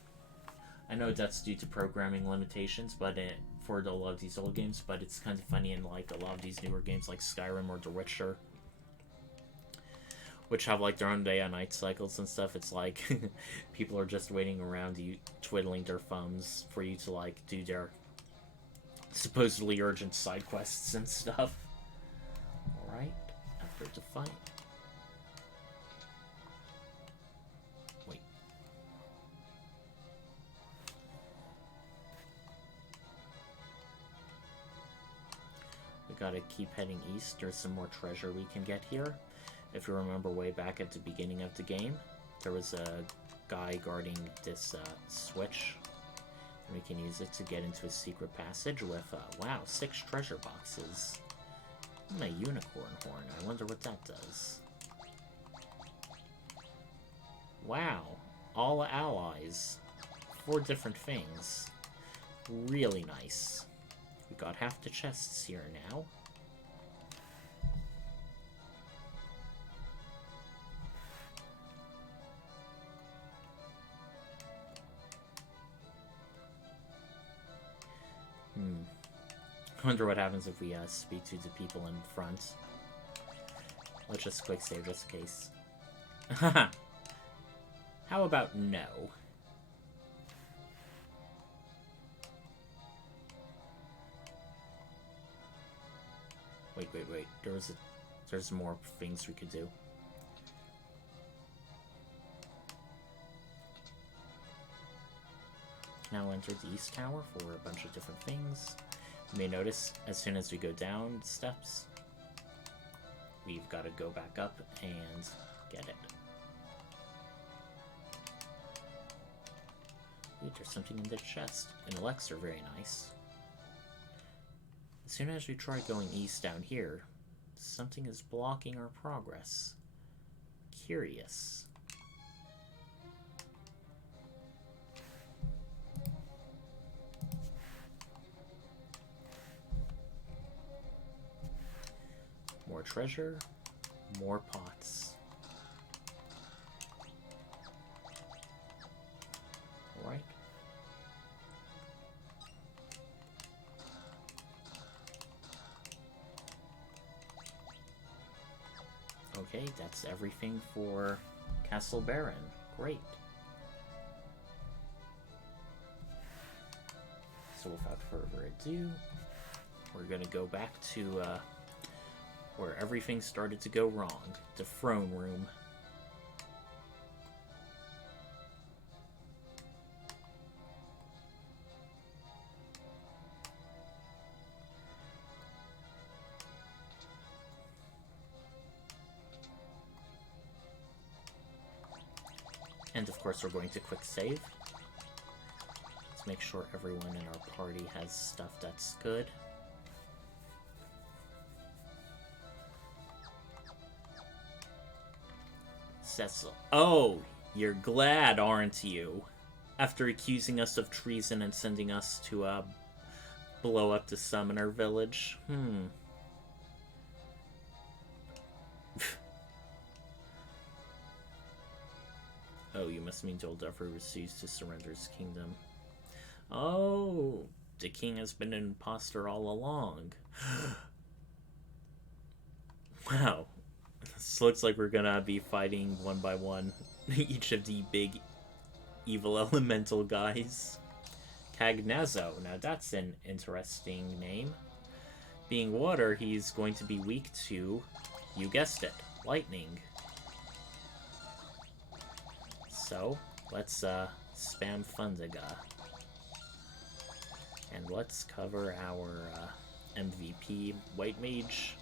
I know that's due to programming limitations, but for a lot of these old games, but it's kind of funny in like a lot of these newer games like Skyrim or The Witcher, which have like their own day and night cycles and stuff. It's like people are just waiting around you, twiddling their thumbs for you to like do their supposedly urgent side quests and stuff. Alright, after the fight. Wait. We gotta keep heading east. There's some more treasure we can get here. If you remember way back at the beginning of the game, there was a guy guarding this switch, and we can use it to get into a secret passage with, wow, 6 treasure boxes. And a unicorn horn. I wonder what that does. Wow, all allies. 4 different things. Really nice. We got half the chests here now. I wonder what happens if we speak to the people in front. Let's just quick save just in case. How about no? Wait. There's more things we could do. Now enter the East Tower for a bunch of different things. You may notice as soon as we go down steps, we've got to go back up and get it. Wait, there's something in the chest. An elixir, very nice. As soon as we try going east down here, something is blocking our progress. Curious. More treasure, more pots. Alright. Okay, that's everything for Castle Baron. Great. So without further ado, we're gonna go back to where everything started to go wrong, the throne room. And of course we're going to quick save. Let's make sure everyone in our party has stuff that's good. Cecil. Oh, you're glad, aren't you? After accusing us of treason and sending us to, blow up the Summoner Village. Oh, you must mean Doldever refused to surrender his kingdom. Oh, the king has been an imposter all along. Wow. This looks like we're gonna be fighting one by one each of the big evil elemental guys. Cagnazo. Now that's an interesting name. Being water, he's going to be weak to, you guessed it, lightning. So, let's spam Fundiga. And let's cover our MVP White Mage.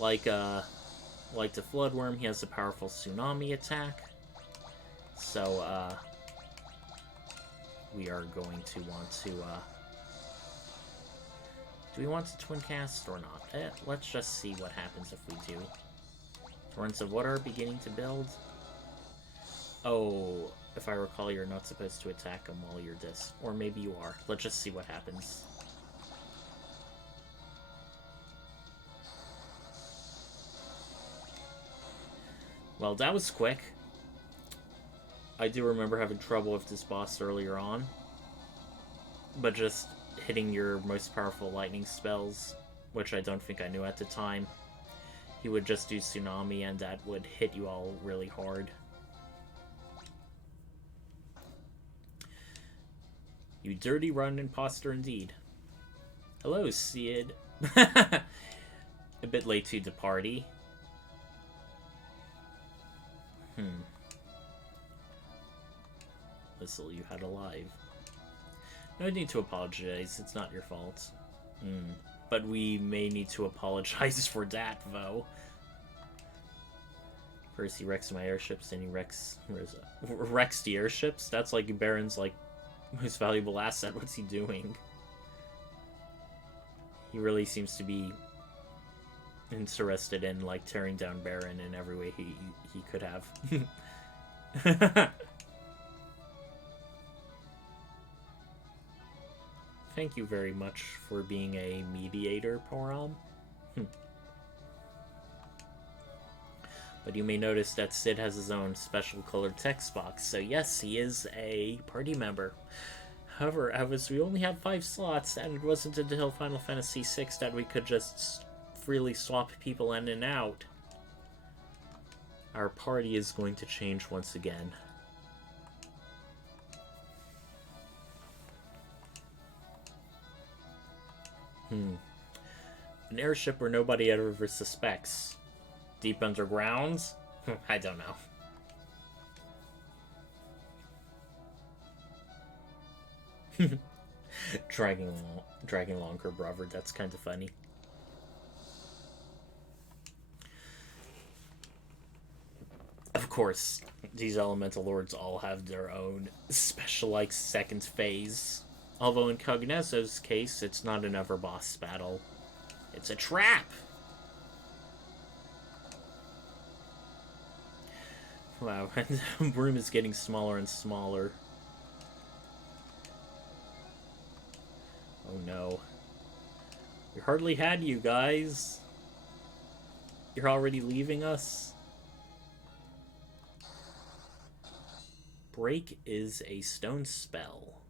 Like the Floodworm, he has a powerful Tsunami attack. So, we are going to want to, do we want to twin cast or not? Let's just see what happens if we do. Torrents of Water are beginning to build. Oh, if I recall, you're not supposed to attack them while you're dis. Or maybe you are. Let's just see what happens. Well, that was quick. I do remember having trouble with this boss earlier on. But just hitting your most powerful lightning spells, which I don't think I knew at the time, he would just do Tsunami and that would hit you all really hard. You dirty rotten imposter indeed. Hello, Sid. A bit late to the party. Cecil, you had a live. No need to apologize, it's not your fault. But we may need to apologize for that, though. First he wrecks my airships, then he wrecks... wrecks the airships? That's like Baron's, like, most valuable asset. What's he doing? He really seems to be interested in, like, tearing down Baron in every way he could have. Thank you very much for being a mediator, Porom. But you may notice that Sid has his own special colored text box, so yes, he is a party member. However, as we only have 5 slots, and it wasn't until Final Fantasy VI that we could just freely swap people in and out, our party is going to change once again. An airship where nobody ever suspects. Deep underground? I don't know. Dragging along her brother, that's kind of funny. Of course, these elemental lords all have their own special, second phase. Although in Cognezo's case, it's not an ever-boss battle. It's a trap! Wow, the room is getting smaller and smaller. Oh no. We hardly had you guys. You're already leaving us? Break is a stone spell.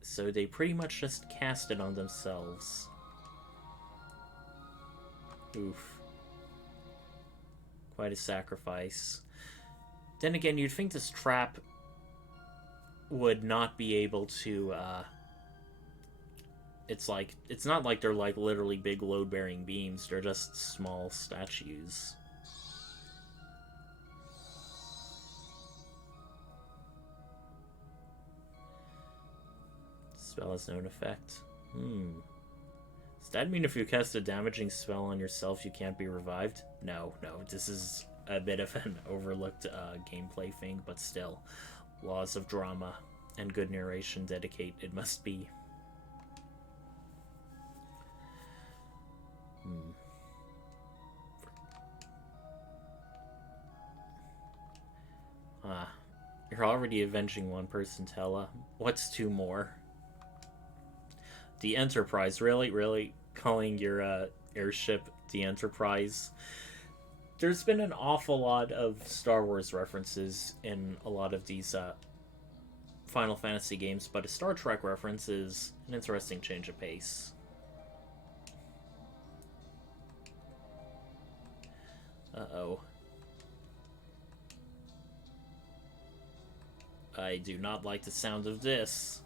So they pretty much just cast it on themselves. Oof. Quite a sacrifice. Then again, you'd think this trap would not be able to, it's not like they're literally big load-bearing beams, they're just small statues. Spell has no effect. Does that mean if you cast a damaging spell on yourself, you can't be revived? No, this is a bit of an overlooked gameplay thing, but still. Laws of drama and good narration dedicate it must be. You're already avenging one person, Tella. What's two more? The Enterprise. Really? Really? Calling your airship the Enterprise? There's been an awful lot of Star Wars references in a lot of these Final Fantasy games, but a Star Trek reference is an interesting change of pace. Uh-oh. I do not like the sound of this.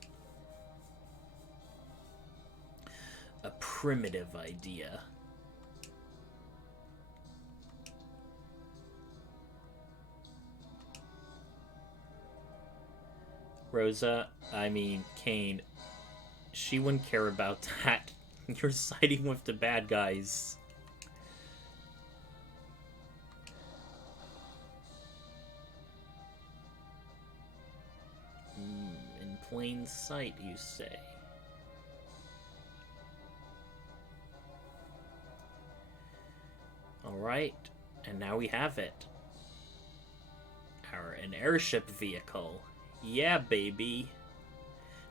A primitive idea. Rosa, I mean, Kane, she wouldn't care about that. You're siding with the bad guys. In plain sight, you say. Alright, and now we have it. An airship vehicle. Yeah, baby.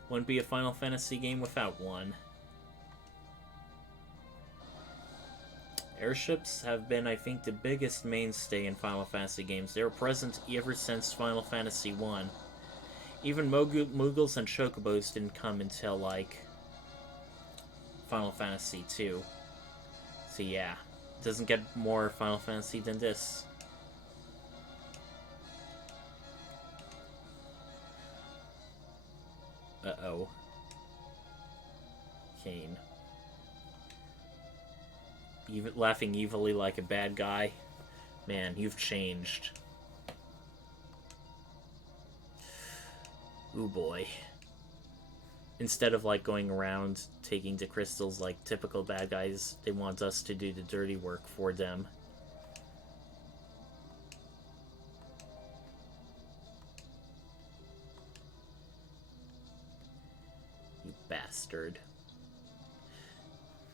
Wouldn't be a Final Fantasy game without one. Airships have been, I think, the biggest mainstay in Final Fantasy games. They were present ever since Final Fantasy 1. Even Moogles and Chocobos didn't come until, like, Final Fantasy 2. So yeah, doesn't get more Final Fantasy than this. Uh-oh. Kane. Even laughing evilly like a bad guy. Man, you've changed. Ooh boy. Instead of like going around taking the crystals like typical bad guys, they want us to do the dirty work for them. You bastard.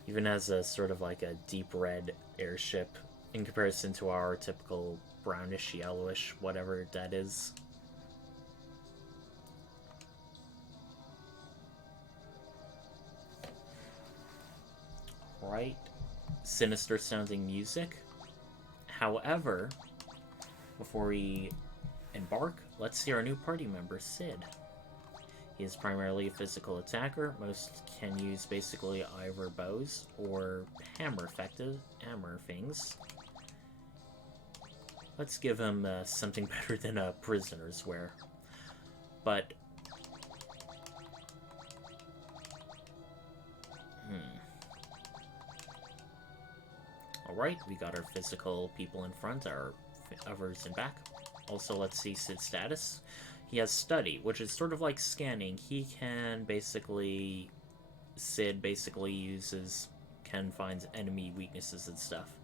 Even as a sort of like a deep red airship in comparison to our typical brownish, yellowish, whatever that is. Right? Sinister sounding music. However, before we embark, let's see our new party member, Sid. He is primarily a physical attacker. Most can use basically either bows or hammer things. Let's give him something better than a prisoner's wear. But Alright, we got our physical people in front, our others in back. Also, let's see Sid's status. He has study, which is sort of like scanning. He can basically... Sid basically can find enemy weaknesses and stuff.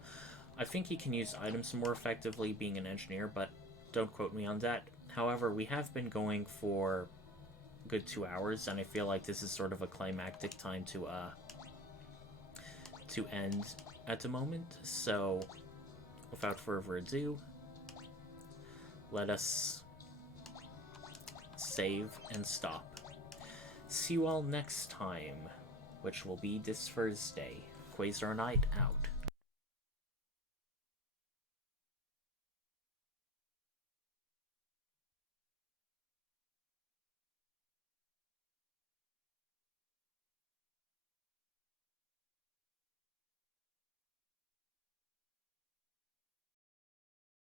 I think he can use items more effectively being an engineer, but don't quote me on that. However, we have been going for a good 2 hours, and I feel like this is sort of a climactic time to end at the moment. So, without further ado, let us save and stop. See you all next time, which will be this Thursday. Quasar Night out.